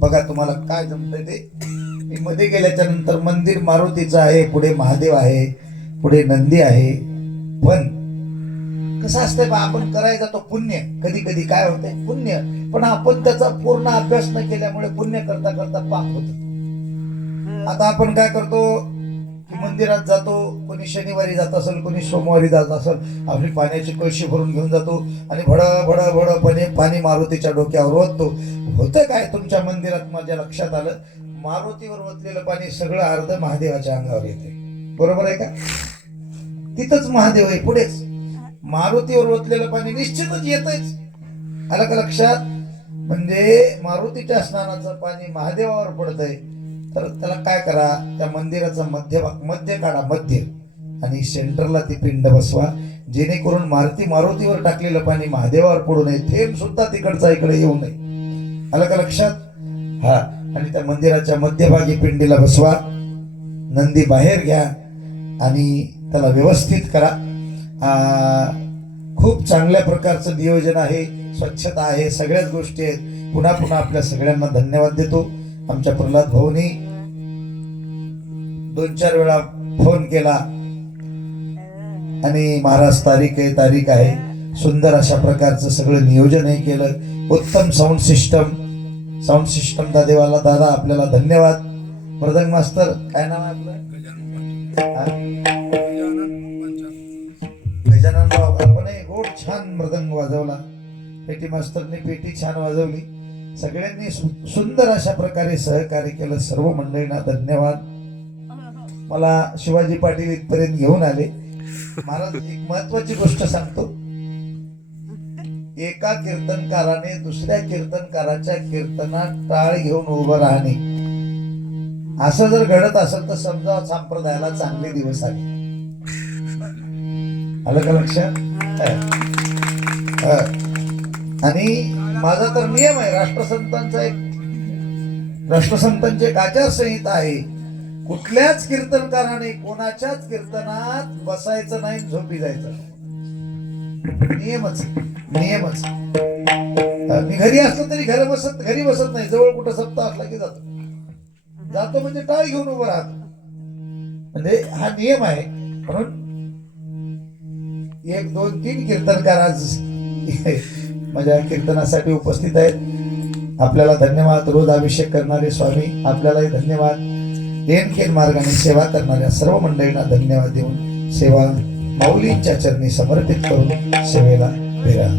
बघा तुम्हाला काय जमतंय ते. मी मध्ये गेल्याच्या नंतर मंदिर मारुतीचं आहे, पुढे महादेव आहे, पुढे नंदी आहे. पण कसं असतंय बा, आपण करायचा तो पुण्य, कधी कधी काय होतंय पुण्य, पण आपण त्याचा पूर्ण अभ्यास न केल्यामुळे पुण्य करता करता पाप होत. आता आपण काय करतो की मंदिरात जातो, कोणी शनिवारी जात असेल, कोणी सोमवारी जात असेल, आपली पाण्याची कळशी भरून घेऊन जातो आणि भड भड भड पाणी मारुतीच्या डोक्यावर ओततो. होतं काय तुमच्या मंदिरात? माझ्या लक्षात आलं, मारुतीवर ओतलेलं पाणी सगळं अर्ध महादेवाच्या अंगावर येते. बरोबर आहे का? तिथंच महादेव आहे, पुढेच मारुतीवर ओतलेलं पाणी निश्चितच येतच. आलं का लक्षात? म्हणजे मारुतीच्या स्नानाचं पाणी महादेवावर पडतंय, तर त्याला काय करा, त्या मंदिराचा मध्य काढा, मध्य, आणि सेंटरला ती पिंड बसवा, जेणेकरून मारुतीवर टाकलेलं पाणी महादेवावर पडू नये, थेंब सुद्धा तिकडचा इकडे येऊ नये. आलं का लक्षात? हा. आणि त्या मंदिराच्या मध्यभागी पिंडीला बसवा, नंदी बाहेर घ्या आणि त्याला व्यवस्थित करा. खूप चांगल्या प्रकारचं नियोजन आहे, स्वच्छता आहे, सगळ्याच गोष्टी आहेत. पुन्हा पुन्हा आपल्या सगळ्यांना धन्यवाद देतो. आमच्या प्रल्हाद भाऊनी 2-4 वेळा फोन केला आणि महाराज तारीख आहे, सुंदर अशा प्रकारचं सगळं नियोजन हे केलं. उत्तम साऊंड सिस्टम दादा आपल्याला धन्यवाद. मृदंग मास्तर, काय नाव आहे आपलं? गजाननराव, आपणही गोड छान मृदंग वाजवला. पेटी मास्तरने पेटी छान वाजवली. सगळ्यांनी सुंदर अशा प्रकारे सहकार्य केलं. सर्व मंडळींना धन्यवाद. मला शिवाजी पाटील इथपर्यंत घेऊन आले. महाराज, एक महत्वाची गोष्ट सांगतो. एका कीर्तनकाराने दुसऱ्या कीर्तनकाराच्या कीर्तनात टाळ घेऊन उभं राहणे, असं जर घडत असेल तर समजा संप्रदायाला चांगले दिवस आले. आलं का लक्षात? आणि माझा तर नियम आहे, राष्ट्रसंतांची एक आचारसंहिता आहे. कुठल्याच कीर्तनकाराने कोणाच्याच कीर्तनात बसायचं नाही, झोपी जायचं. नियमच. मी घरी असलो तरी घरी बसत नाही. जवळ कुठं सप्ताह असला की जातो म्हणजे टाळ घेऊन उभं राहतो. म्हणजे हा नियम आहे. म्हणून 1, 2, 3 कीर्तनकार आज माझ्या कीर्तनासाठी उपस्थित आहेत. आपल्याला धन्यवाद. रोज अभिषेक करणारे स्वामी आपल्यालाही धन्यवाद. लेनकेन मार्गाने सेवा करणाऱ्या सर्व मंडळींना धन्यवाद देऊन सेवा माऊलींच्या चरणी समर्पित करून सेवेला विराम.